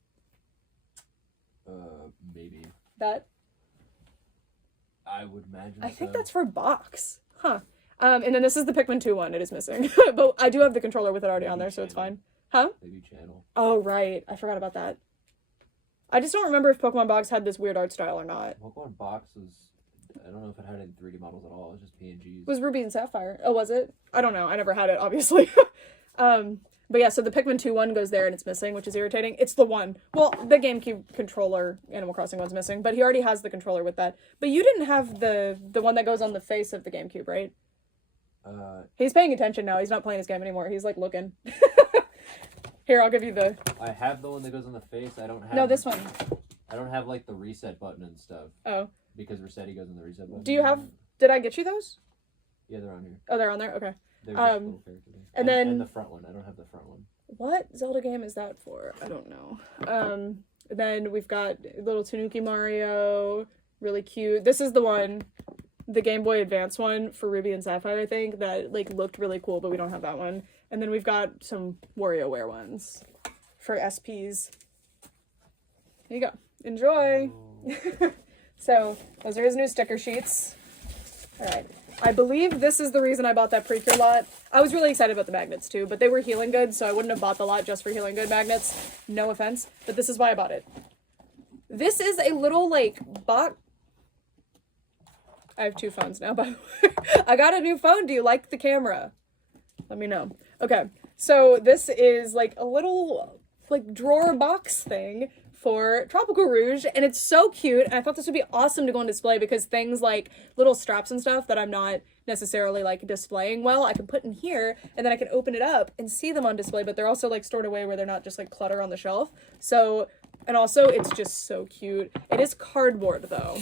Maybe. That? I would imagine I think that's for Box. Huh. And then this is the Pikmin 2 one. It is missing. But I do have the controller with it already on there, so it's fine. Huh? They do channel. Oh, right. I forgot about that. I just don't remember if Pokemon Box had this weird art style or not. Pokemon Box was... I don't know if it had any 3D models at all. It was just PNGs. It was Ruby and Sapphire. Oh, was it? I don't know. I never had it, obviously. But yeah, so the Pikmin 2 one goes there and it's missing, which is irritating. It's the one. Well, the GameCube controller Animal Crossing one's missing, but he already has the controller with that. But you didn't have the one that goes on the face of the GameCube, right? He's paying attention now. He's not playing his game anymore. He's, like, looking. Here, I'll give you the... I have the one that goes on the face. I don't have... No, this one. I don't have, like, the reset button and stuff. Oh. Because Rossetti goes on the reset button. Do you have... Did I get you those? Yeah, they're on here. Oh, they're on there? Okay. They're just little character things. And then... And the front one. I don't have the front one. What Zelda game is that for? I don't know. Then we've got little Tanuki Mario. Really cute. This is the one... The Game Boy Advance one for Ruby and Sapphire, I think, that, like, looked really cool, but we don't have that one. And then we've got some WarioWare ones for SPs. There you go. Enjoy! So, those are his new sticker sheets. Alright. I believe this is the reason I bought that PreCure lot. I was really excited about the magnets too, but they were Healing Good, so I wouldn't have bought the lot just for Healing Good magnets. No offense, but this is why I bought it. This is a little, like, box. I have 2 phones now, by the way. I got a new phone. Do you like the camera? Let me know. Okay, so this is, like, a little, like, drawer box thing for Tropical Rouge, and it's so cute, and I thought this would be awesome to go on display because things like little straps and stuff that I'm not necessarily like displaying well, I can put in here, and then I can open it up and see them on display, but they're also like stored away where they're not just like clutter on the shelf. So, and also it's just so cute. It is cardboard though.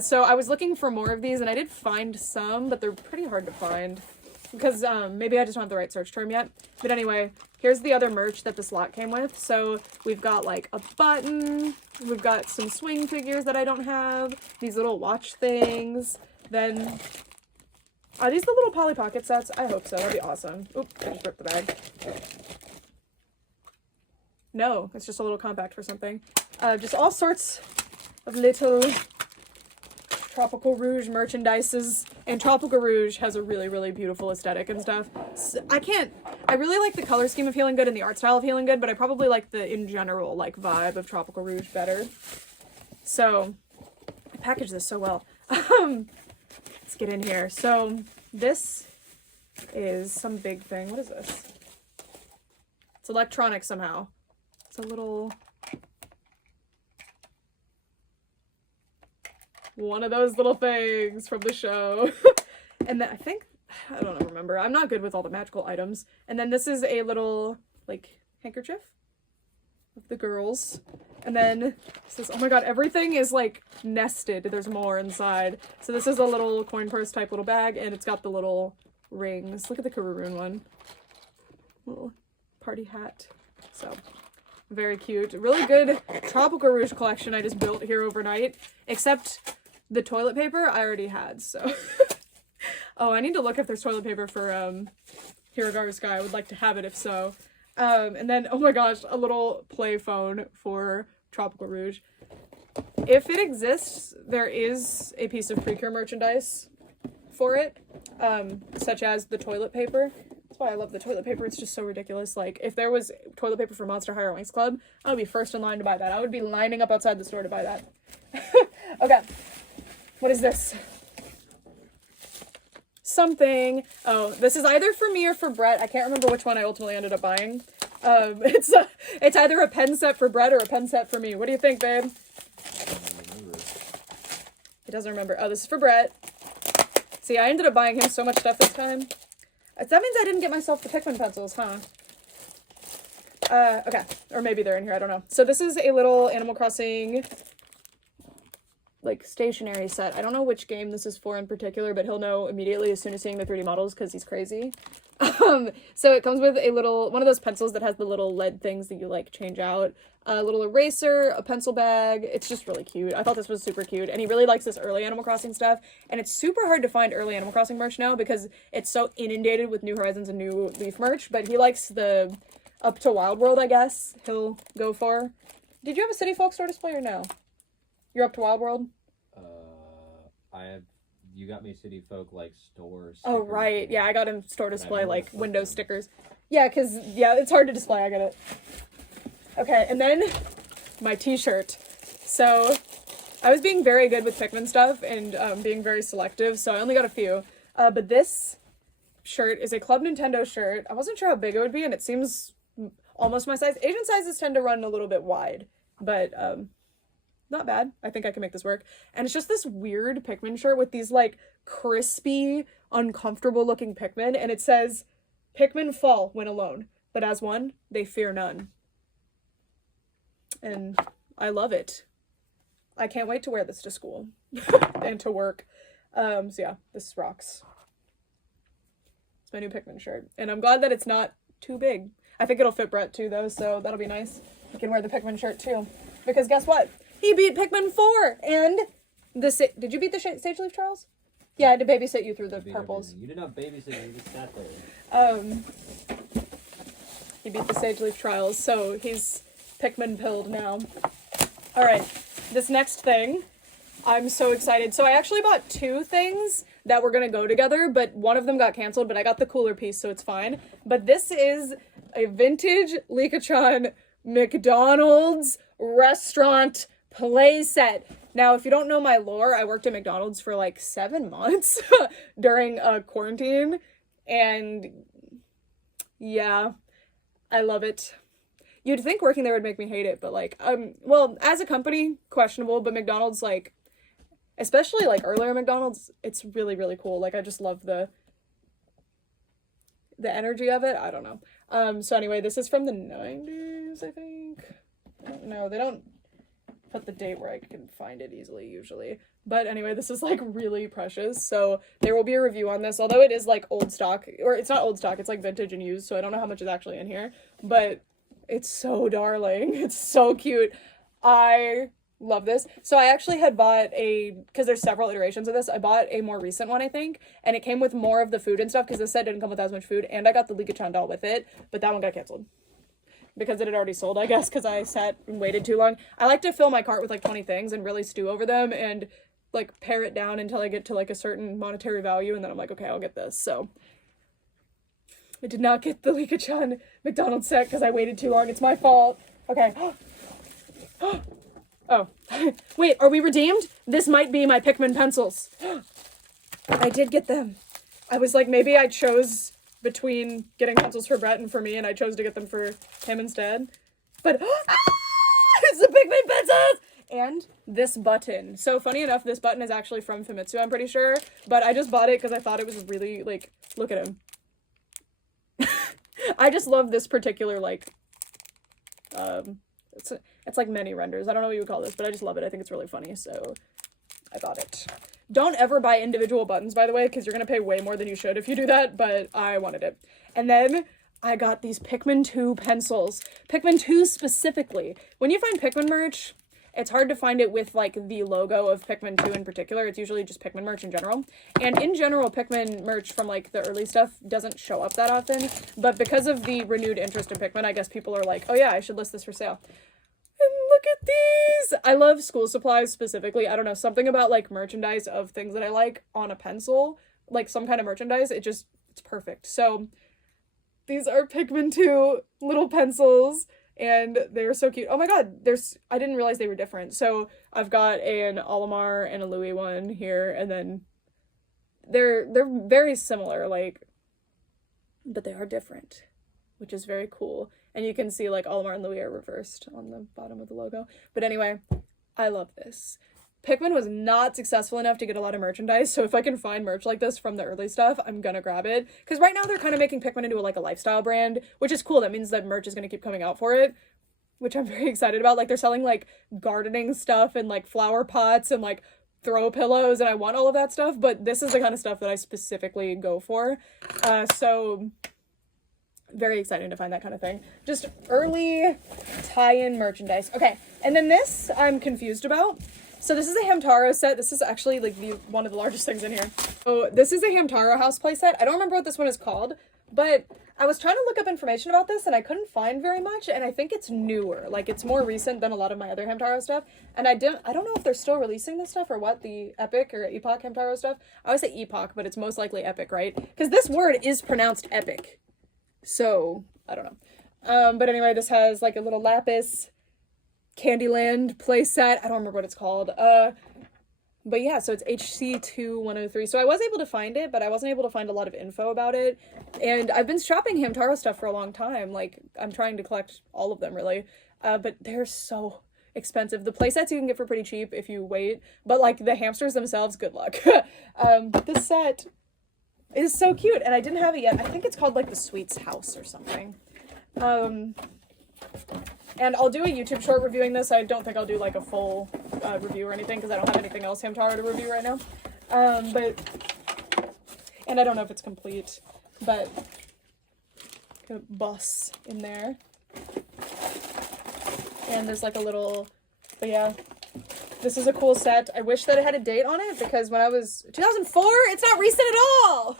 So I was looking for more of these, and I did find some, but they're pretty hard to find because maybe I just don't have the right search term yet. But anyway, here's the other merch that this lot came with. So we've got like a button, we've got some swing figures that I don't have, these little watch things, then are these the little Polly Pocket sets? I hope so, that'd be awesome. Oop, I just ripped the bag. No, it's just a little compact for something. Just all sorts of little Tropical Rouge merchandises, and Tropical Rouge has a really, really beautiful aesthetic and stuff. So I really like the color scheme of Healing Good and the art style of Healing Good, but I probably like the, in general, like, vibe of Tropical Rouge better. So, I packaged this so well. Let's get in here. So, this is some big thing. What is this? It's electronic somehow. It's a little... one of those little things from the show. And then I don't remember. I'm not good with all the magical items. And then this is a little, like, handkerchief of the girls. And then this is, oh my god, everything is, like, nested. There's more inside. So this is a little coin purse type little bag, and it's got the little rings. Look at the Karuroon one. Little party hat. So, very cute. Really good Tropical Rouge collection I just built here overnight. Except the toilet paper I already had, so. Oh, I need to look if there's toilet paper for Hiragaru Sky. I would like to have it if so. And then, oh my gosh, a little play phone for Tropical Rouge. If it exists, there is a piece of PreCure merchandise for it, such as the toilet paper. That's why I love the toilet paper. It's just so ridiculous. Like, if there was toilet paper for Monster High or Winx Club, I would be first in line to buy that. I would be lining up outside the store to buy that. Okay. What is this? Something. Oh, this is either for me or for Brett. I can't remember which one I ultimately ended up buying. It's either a pen set for Brett or a pen set for me. What do you think, babe? I don't remember. He doesn't remember. Oh, this is for Brett. See, I ended up buying him so much stuff this time. That means I didn't get myself the Pikmin pencils, huh? Okay. Or maybe they're in here, I don't know. So this is a little Animal Crossing, like, stationery set. I don't know which game this is for in particular, but he'll know immediately as soon as seeing the 3D models because he's crazy. So it comes with a little, one of those pencils that has the little lead things that you, like, change out. A little eraser, a pencil bag. It's just really cute. I thought this was super cute. And he really likes this early Animal Crossing stuff. And it's super hard to find early Animal Crossing merch now because it's so inundated with New Horizons and New Leaf merch. But he likes the up to Wild World, I guess, he'll go for. Did you have a City Folk store display or no? You're up to Wild World? You got me City Folk, like, store stickers. Oh, right. Yeah, I got him store display, like, window stickers. Yeah, because, yeah, it's hard to display. I get it. Okay, and then my t-shirt. So, I was being very good with Pikmin stuff and being very selective, so I only got a few. But this shirt is a Club Nintendo shirt. I wasn't sure how big it would be, and it seems almost my size. Asian sizes tend to run a little bit wide, but not bad. I think I can make this work. And it's just this weird Pikmin shirt with these, like, crispy, uncomfortable looking Pikmin, and it says, Pikmin fall when alone, but as one, they fear none. And I love it. I can't wait to wear this to school and to work. So yeah, this rocks. It's my new Pikmin shirt. And I'm glad that it's not too big. I think it'll fit Brett too, though, so that'll be nice. He can wear the Pikmin shirt too. Because guess what? He beat Pikmin 4! And did you beat the Sage Leaf Trials? Yeah, I had to babysit you through the purples. You did not babysit me, you just sat there. He beat the Sage Leaf Trials, so he's Pikmin pilled now. Alright, this next thing, I'm so excited. So I actually bought 2 things. that were gonna go together, but one of them got canceled, but I got the cooler piece, so it's fine. But this is a vintage Licca-chan McDonald's restaurant playset. Now, if you don't know my lore, I worked at McDonald's for like 7 months during quarantine, and yeah, I love it. You'd think working there would make me hate it, but like, well, as a company, questionable, but McDonald's, like, especially like earlier McDonald's, it's really, really cool. Like, I just love the energy of it. I don't know. So anyway, this is from the 90s, I think. I don't know. They don't put the date where I can find it easily usually. But anyway, this is like really precious. So there will be a review on this, although it is like old stock, or it's not old stock, it's like vintage and used. So I don't know how much is actually in here, but it's so darling. It's so cute. I love this. So I actually had bought because there's several iterations of this, I bought a more recent one, I think, and it came with more of the food and stuff, because this set didn't come with as much food, and I got the Licca-chan doll with it, but that one got canceled. Because it had already sold, I guess, because I sat and waited too long. I like to fill my cart with like 20 things and really stew over them and like pare it down until I get to like a certain monetary value, and then I'm like, okay, I'll get this. So I did not get the Licca-chan McDonald's set because I waited too long. It's my fault. Okay. Oh. Wait, are we redeemed? This might be my Pikmin pencils. I did get them. I was like, maybe I chose between getting pencils for Brett and for me, and I chose to get them for him instead. But it's the Pikmin pencils! And this button. So funny enough, this button is actually from Famitsu, I'm pretty sure. But I just bought it because I thought it was really, like, look at him. I just love this particular, like, it's like many renders. I don't know what you would call this, but I just love it. I think it's really funny, so I bought it. Don't ever buy individual buttons, by the way, because you're going to pay way more than you should if you do that, but I wanted it. And then I got these Pikmin 2 pencils. Pikmin 2 specifically. When you find Pikmin merch, it's hard to find it with, like, the logo of Pikmin 2 in particular. It's usually just Pikmin merch in general. And in general, Pikmin merch from, like, the early stuff doesn't show up that often. But because of the renewed interest in Pikmin, I guess people are like, oh yeah, I should list this for sale. And look at these! I love school supplies specifically. I don't know, something about, like, merchandise of things that I like on a pencil, like some kind of merchandise, it's perfect. So these are Pikmin 2 little pencils, and they're so cute. Oh my god, I didn't realize they were different. So I've got an Olimar and a Louis one here, and then they're very similar, like, but they are different, which is very cool. And you can see, like, Olimar and Louis are reversed on the bottom of the logo. But anyway, I love this. Pikmin was not successful enough to get a lot of merchandise, so if I can find merch like this from the early stuff, I'm gonna grab it. Because right now they're kind of making Pikmin into a lifestyle brand, which is cool. That means that merch is gonna keep coming out for it, which I'm very excited about. Like, they're selling, like, gardening stuff and, like, flower pots and, like, throw pillows, and I want all of that stuff, but this is the kind of stuff that I specifically go for. So very exciting to find that kind of thing. Just early tie-in merchandise. Okay, and then this I'm confused about. So this is a Hamtaro set. This is actually like one of the largest things in here. So this is a Hamtaro house playset. I don't remember what this one is called, but I was trying to look up information about this and I couldn't find very much, and I think it's newer. Like, it's more recent than a lot of my other Hamtaro stuff. And I don't know if they're still releasing this stuff or what, the Epic or Epoch Hamtaro stuff. I always say Epoch, but it's most likely Epic, right? Because this word is pronounced Epic. So, I don't know. But anyway, this has like a little lapis Candyland playset. I don't remember what it's called. But yeah, so it's HC2103. So I was able to find it, but I wasn't able to find a lot of info about it. And I've been shopping Hamtaro stuff for a long time. Like, I'm trying to collect all of them, really. But they're so expensive. The playsets you can get for pretty cheap if you wait. But, like, the hamsters themselves, good luck. But this set is so cute. And I didn't have it yet. I think it's called, like, the Sweets House or something. And I'll do a YouTube short reviewing this. I don't think I'll do, like, a full review or anything, because I don't have anything else Hamtaro to review right now. And I don't know if it's complete, but got a bus in there. And there's, like, a little, but yeah, this is a cool set. I wish that it had a date on it, because when I was, 2004, it's not recent at all!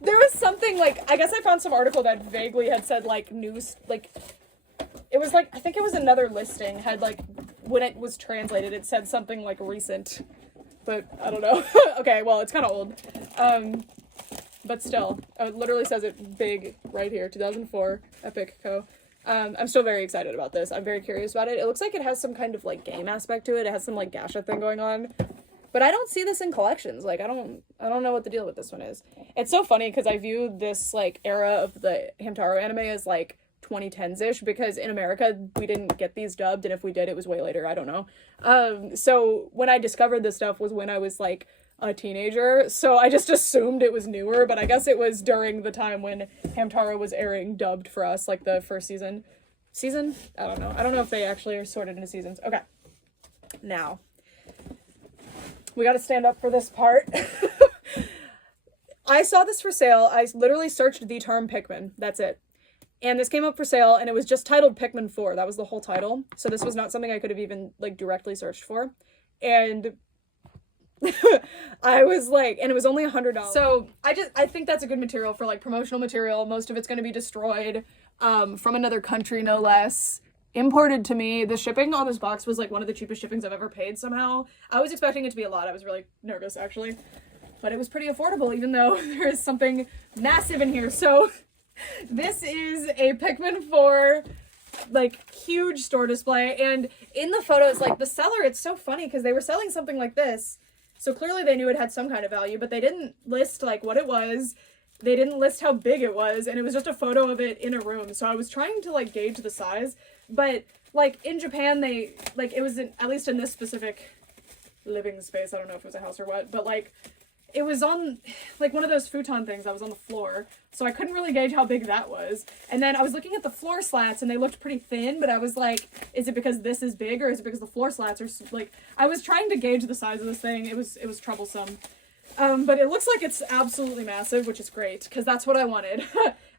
There was something, like, I guess I found some article that vaguely had said, like, news, like, it was, like, I think it was another listing, had, like, when it was translated, it said something, like, recent. but I don't know. Okay, well, it's kind of old. But still, it literally says it big right here, 2004, Epic Co. I'm still very excited about this. I'm very curious about it. It looks like it has some kind of, like, game aspect to it. It has some, like, gacha thing going on. But I don't see this in collections. Like, I don't know what the deal with this one is. It's so funny because I view this, like, era of the Hamtaro anime as, like, 2010s-ish, because in America, we didn't get these dubbed, and if we did, it was way later. I don't know. So when I discovered this stuff was when I was, like, a teenager, so I just assumed it was newer, but I guess it was during the time when Hamtaro was airing dubbed for us, like the first season? I don't know if they actually are sorted into seasons. Okay. Now, we gotta stand up for this part. I saw this for sale. I literally searched the term Pikmin. That's it. And this came up for sale, and it was just titled Pikmin 4. That was the whole title. So this was not something I could have even, like, directly searched for. And I was like, and it was only $100. So I think that's a good material for, like, promotional material. Most of it's going to be destroyed, from another country, no less. Imported to me. The shipping on this box was, like, one of the cheapest shippings I've ever paid somehow. I was expecting it to be a lot. I was really nervous, actually. But it was pretty affordable, even though there is something massive in here. So this is a Pikmin 4, like, huge store display. And in the photos, like, the seller, it's so funny because they were selling something like this. So clearly they knew it had some kind of value, but they didn't list, like, what it was. They didn't list how big it was, and it was just a photo of it in a room. So I was trying to, like, gauge the size, but, like, in Japan, they, like, it was, at least in this specific living space, I don't know if it was a house or what, but, like, it was on, like, one of those futon things that was on the floor, so I couldn't really gauge how big that was. And then I was looking at the floor slats, and they looked pretty thin, but I was like, is it because this is big, or is it because the floor slats are, like, I was trying to gauge the size of this thing. It was troublesome. But it looks like it's absolutely massive, which is great, because that's what I wanted.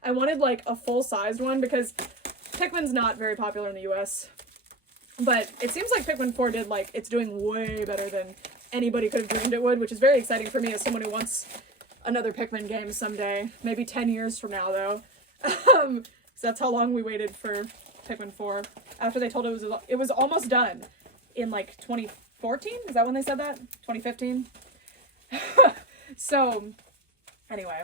I wanted, like, a full-sized one, because Pikmin's not very popular in the US. But it seems like Pikmin 4 did, like, it's doing way better than anybody could have dreamed it would, which is very exciting for me as someone who wants another Pikmin game someday. Maybe 10 years from now, though. So that's how long we waited for Pikmin 4. After they told it was almost done in, like, 2014? Is that when they said that? 2015? So, anyway.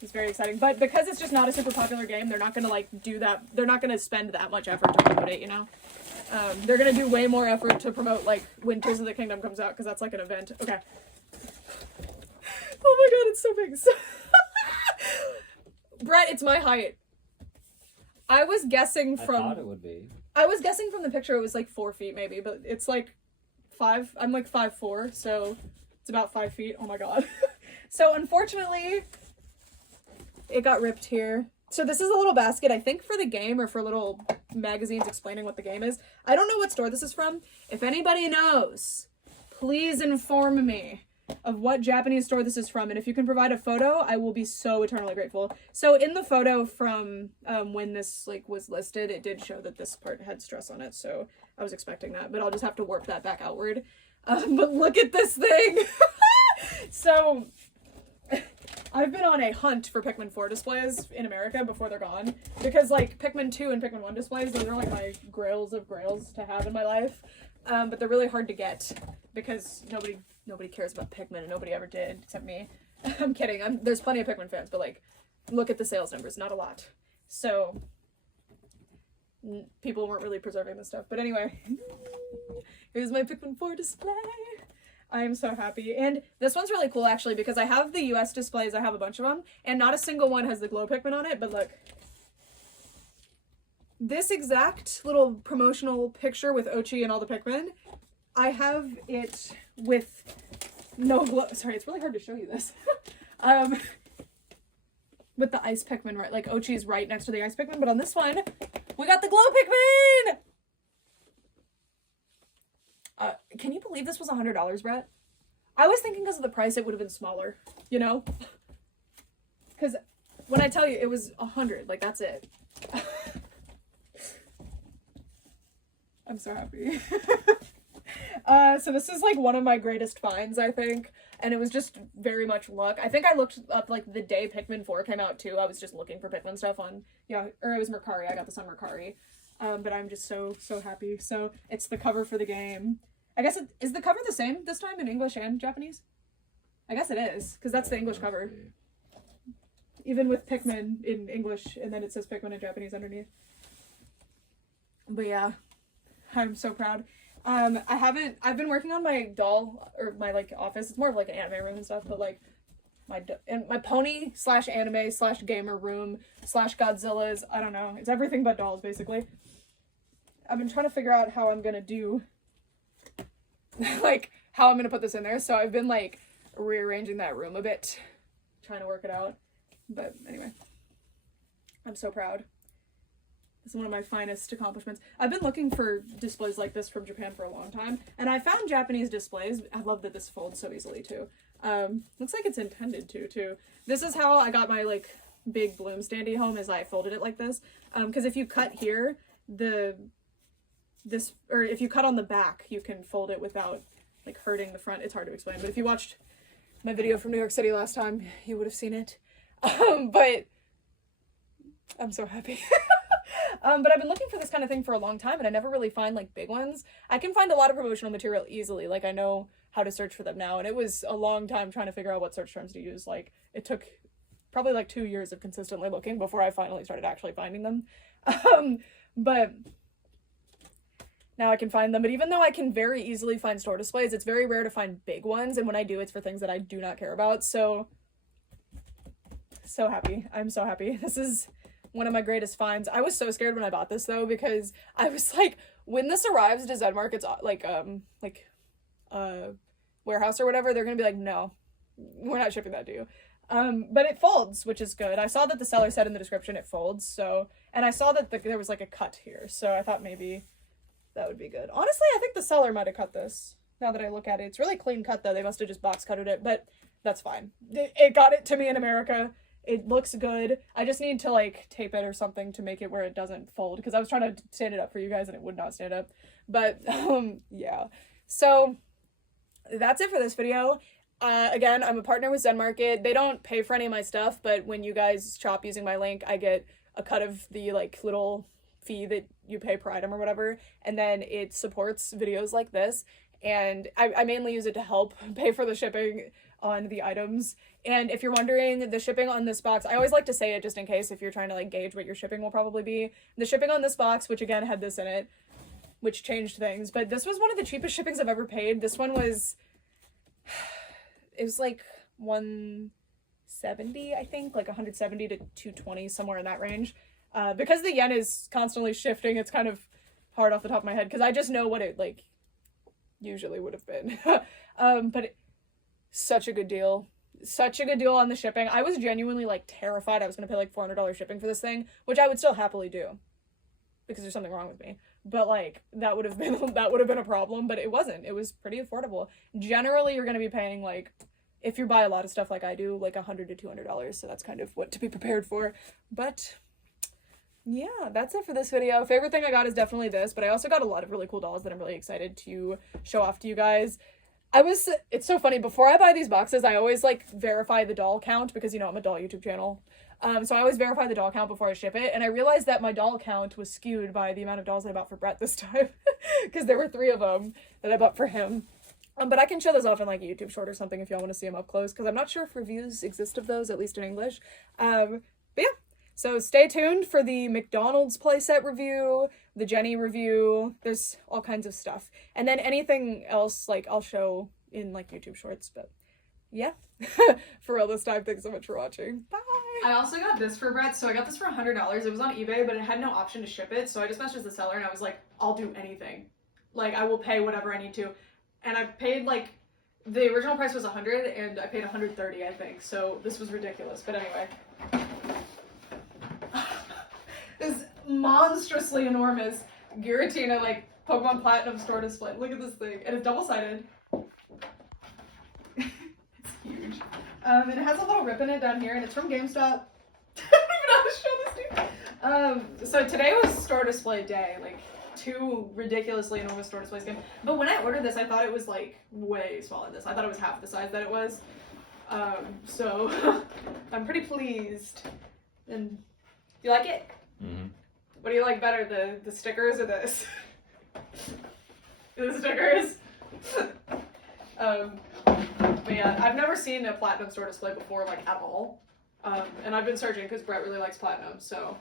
It's very exciting. But because it's just not a super popular game, they're not gonna, like, do that. They're not gonna spend that much effort to promote it, you know? They're gonna do way more effort to promote, like, when Tears of the Kingdom comes out, because that's, like, an event. Okay. Oh my god, it's so big. Brett, it's my height. I was guessing from... I thought it would be. I was guessing from the picture it was, like, 4 feet, maybe, but it's, like, 5. I'm, like, 5'4", so it's about 5 feet. Oh my god. So, unfortunately, it got ripped here. So this is a little basket, I think for the game or for little magazines explaining what the game is. I don't know what store this is from. If anybody knows, please inform me of what Japanese store this is from. And if you can provide a photo, I will be so eternally grateful. So in the photo from when this, like, was listed, it did show that this part had stress on it. So I was expecting that, but I'll just have to work that back outward. But look at this thing. So I've been on a hunt for Pikmin 4 displays in America before they're gone, because, like, Pikmin 2 and Pikmin 1 displays, those are, like, my grails of grails to have in my life, but they're really hard to get, because nobody cares about Pikmin, and nobody ever did, except me. I'm kidding, there's plenty of Pikmin fans, but, like, look at the sales numbers, not a lot. So, people weren't really preserving this stuff, but anyway, here's my Pikmin 4 display. I am so happy. And this one's really cool, actually, because I have the US displays. I have a bunch of them. And not a single one has the glow Pikmin on it. But look. This exact little promotional picture with Ochi and all the Pikmin, I have it with no glow. Sorry, it's really hard to show you this. With the ice Pikmin, right? Like, Ochi's right next to the ice Pikmin. But on this one, we got the glow Pikmin! Can you believe this was $100, Brett? I was thinking because of the price it would have been smaller, you know? Because when I tell you it was 100, like, that's it. I'm so happy. So this is, like, one of my greatest finds, I think. And it was just very much luck. I think I looked up, like, the day Pikmin 4 came out, too. I was just looking for Pikmin stuff on, yeah, or it was Mercari. I got this on Mercari. But I'm just so happy. So it's the cover for the game. I guess is the cover the same this time in English and Japanese? I guess it is, because that's the English cover. Even with Pikmin in English, and then it says Pikmin in Japanese underneath. But yeah, I'm so proud. I've been working on my doll, or my, like, office. It's more of, like, an anime room and stuff, but, like, my pony / anime / gamer room / Godzilla's, I don't know. It's everything but dolls, basically. I've been trying to figure out how I'm gonna do, like, how I'm gonna put this in there, so I've been, like, rearranging that room a bit, trying to work it out. But anyway, I'm so proud. It's one of my finest accomplishments. I've been looking for displays like this from Japan for a long time, and I found Japanese displays. I love that this folds so easily too. Looks like it's intended to too. This is how I got my, like, big bloom standee home, is I folded it like this. Because if you cut here, or if you cut on the back, you can fold it without, like, hurting the front. It's hard to explain, but if you watched my video from New York City last time, you would have seen it. But I'm so happy. But I've been looking for this kind of thing for a long time, and I never really find, like, big ones. I can find a lot of promotional material easily. Like, I know how to search for them now, and it was a long time trying to figure out what search terms to use. Like, it took probably, like, 2 years of consistently looking before I finally started actually finding them. But now I can find them. But even though I can very easily find store displays, it's very rare to find big ones, and when I do, it's for things that I do not care about. So happy. I'm so happy. This is one of my greatest finds. I was so scared when I bought this, though, because I was like, when this arrives to Zen Market's, like, warehouse or whatever, they're gonna be like, no, we're not shipping that to you. But it folds, which is good. I saw that the seller said in the description it folds, so, and I saw that there was, like, a cut here, so I thought maybe that would be good. Honestly, I think the seller might have cut this, now that I look at it. It's really clean cut, though. They must have just box cutted it, but that's fine. It got it to me in America. It looks good. I just need to, like, tape it or something to make it where it doesn't fold, because I was trying to stand it up for you guys and it would not stand up. But, yeah. So, that's it for this video. Again, I'm a partner with Zen Market. They don't pay for any of my stuff, but when you guys shop using my link, I get a cut of the, like, little fee that you pay per item or whatever, and then it supports videos like this, and I mainly use it to help pay for the shipping on the items. And if you're wondering, the shipping on this box, I always like to say it just in case if you're trying to, like, gauge what your shipping will probably be. The shipping on this box, which again had this in it, which changed things, but this was one of the cheapest shippings I've ever paid. This one was, it was like $170, I think, like $170 to $220, somewhere in that range. Because the yen is constantly shifting, it's kind of hard off the top of my head, because I just know what it, like, usually would have been. But such a good deal. Such a good deal on the shipping. I was genuinely, like, terrified I was going to pay, like, $400 shipping for this thing, which I would still happily do, because there's something wrong with me. But, like, that would have been a problem, but it wasn't. It was pretty affordable. Generally, you're going to be paying, like, if you buy a lot of stuff like I do, like $100 to $200, so that's kind of what to be prepared for. But yeah, that's it for this video. Favorite thing I got is definitely this, but I also got a lot of really cool dolls that I'm really excited to show off to you guys. It's so funny, before I buy these boxes, I always, like, verify the doll count, because, you know, I'm a doll YouTube channel. So I always verify the doll count before I ship it, and I realized that my doll count was skewed by the amount of dolls I bought for Brett this time, because there were 3 of them that I bought for him. But I can show those off in, like, a YouTube short or something if y'all want to see them up close, because I'm not sure if reviews exist of those, at least in English. But yeah, so stay tuned for the McDonald's playset review, the Jenny review, there's all kinds of stuff. And then anything else, like, I'll show in, like, YouTube shorts, but yeah. For real this time, thanks so much for watching. Bye! I also got this for Brett, so I got this for $100. It was on eBay, but it had no option to ship it, so I just messaged the seller and I was like, I'll do anything. Like, I will pay whatever I need to. And I paid, like, the original price was $100, and I paid $130, I think, so this was ridiculous. But anyway. This monstrously enormous Giratina, like, Pokemon Platinum store display. Look at this thing. And it's double-sided. It's huge. And it has a little rip in it down here, and it's from GameStop. I don't even know how to show this to you. So today was store display day, like, 2 ridiculously enormous store displays came. But when I ordered this, I thought it was, like, way smaller than this. I thought it was half the size that it was. So I'm pretty pleased. And do you like it? Mm-hmm. What do you like better, the stickers or this? The stickers? But yeah, I've never seen a platinum store display before, like, at all. And I've been searching because Brett really likes platinum, so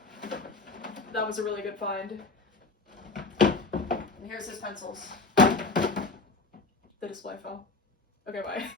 that was a really good find. And here's his pencils. The display fell. Okay, bye.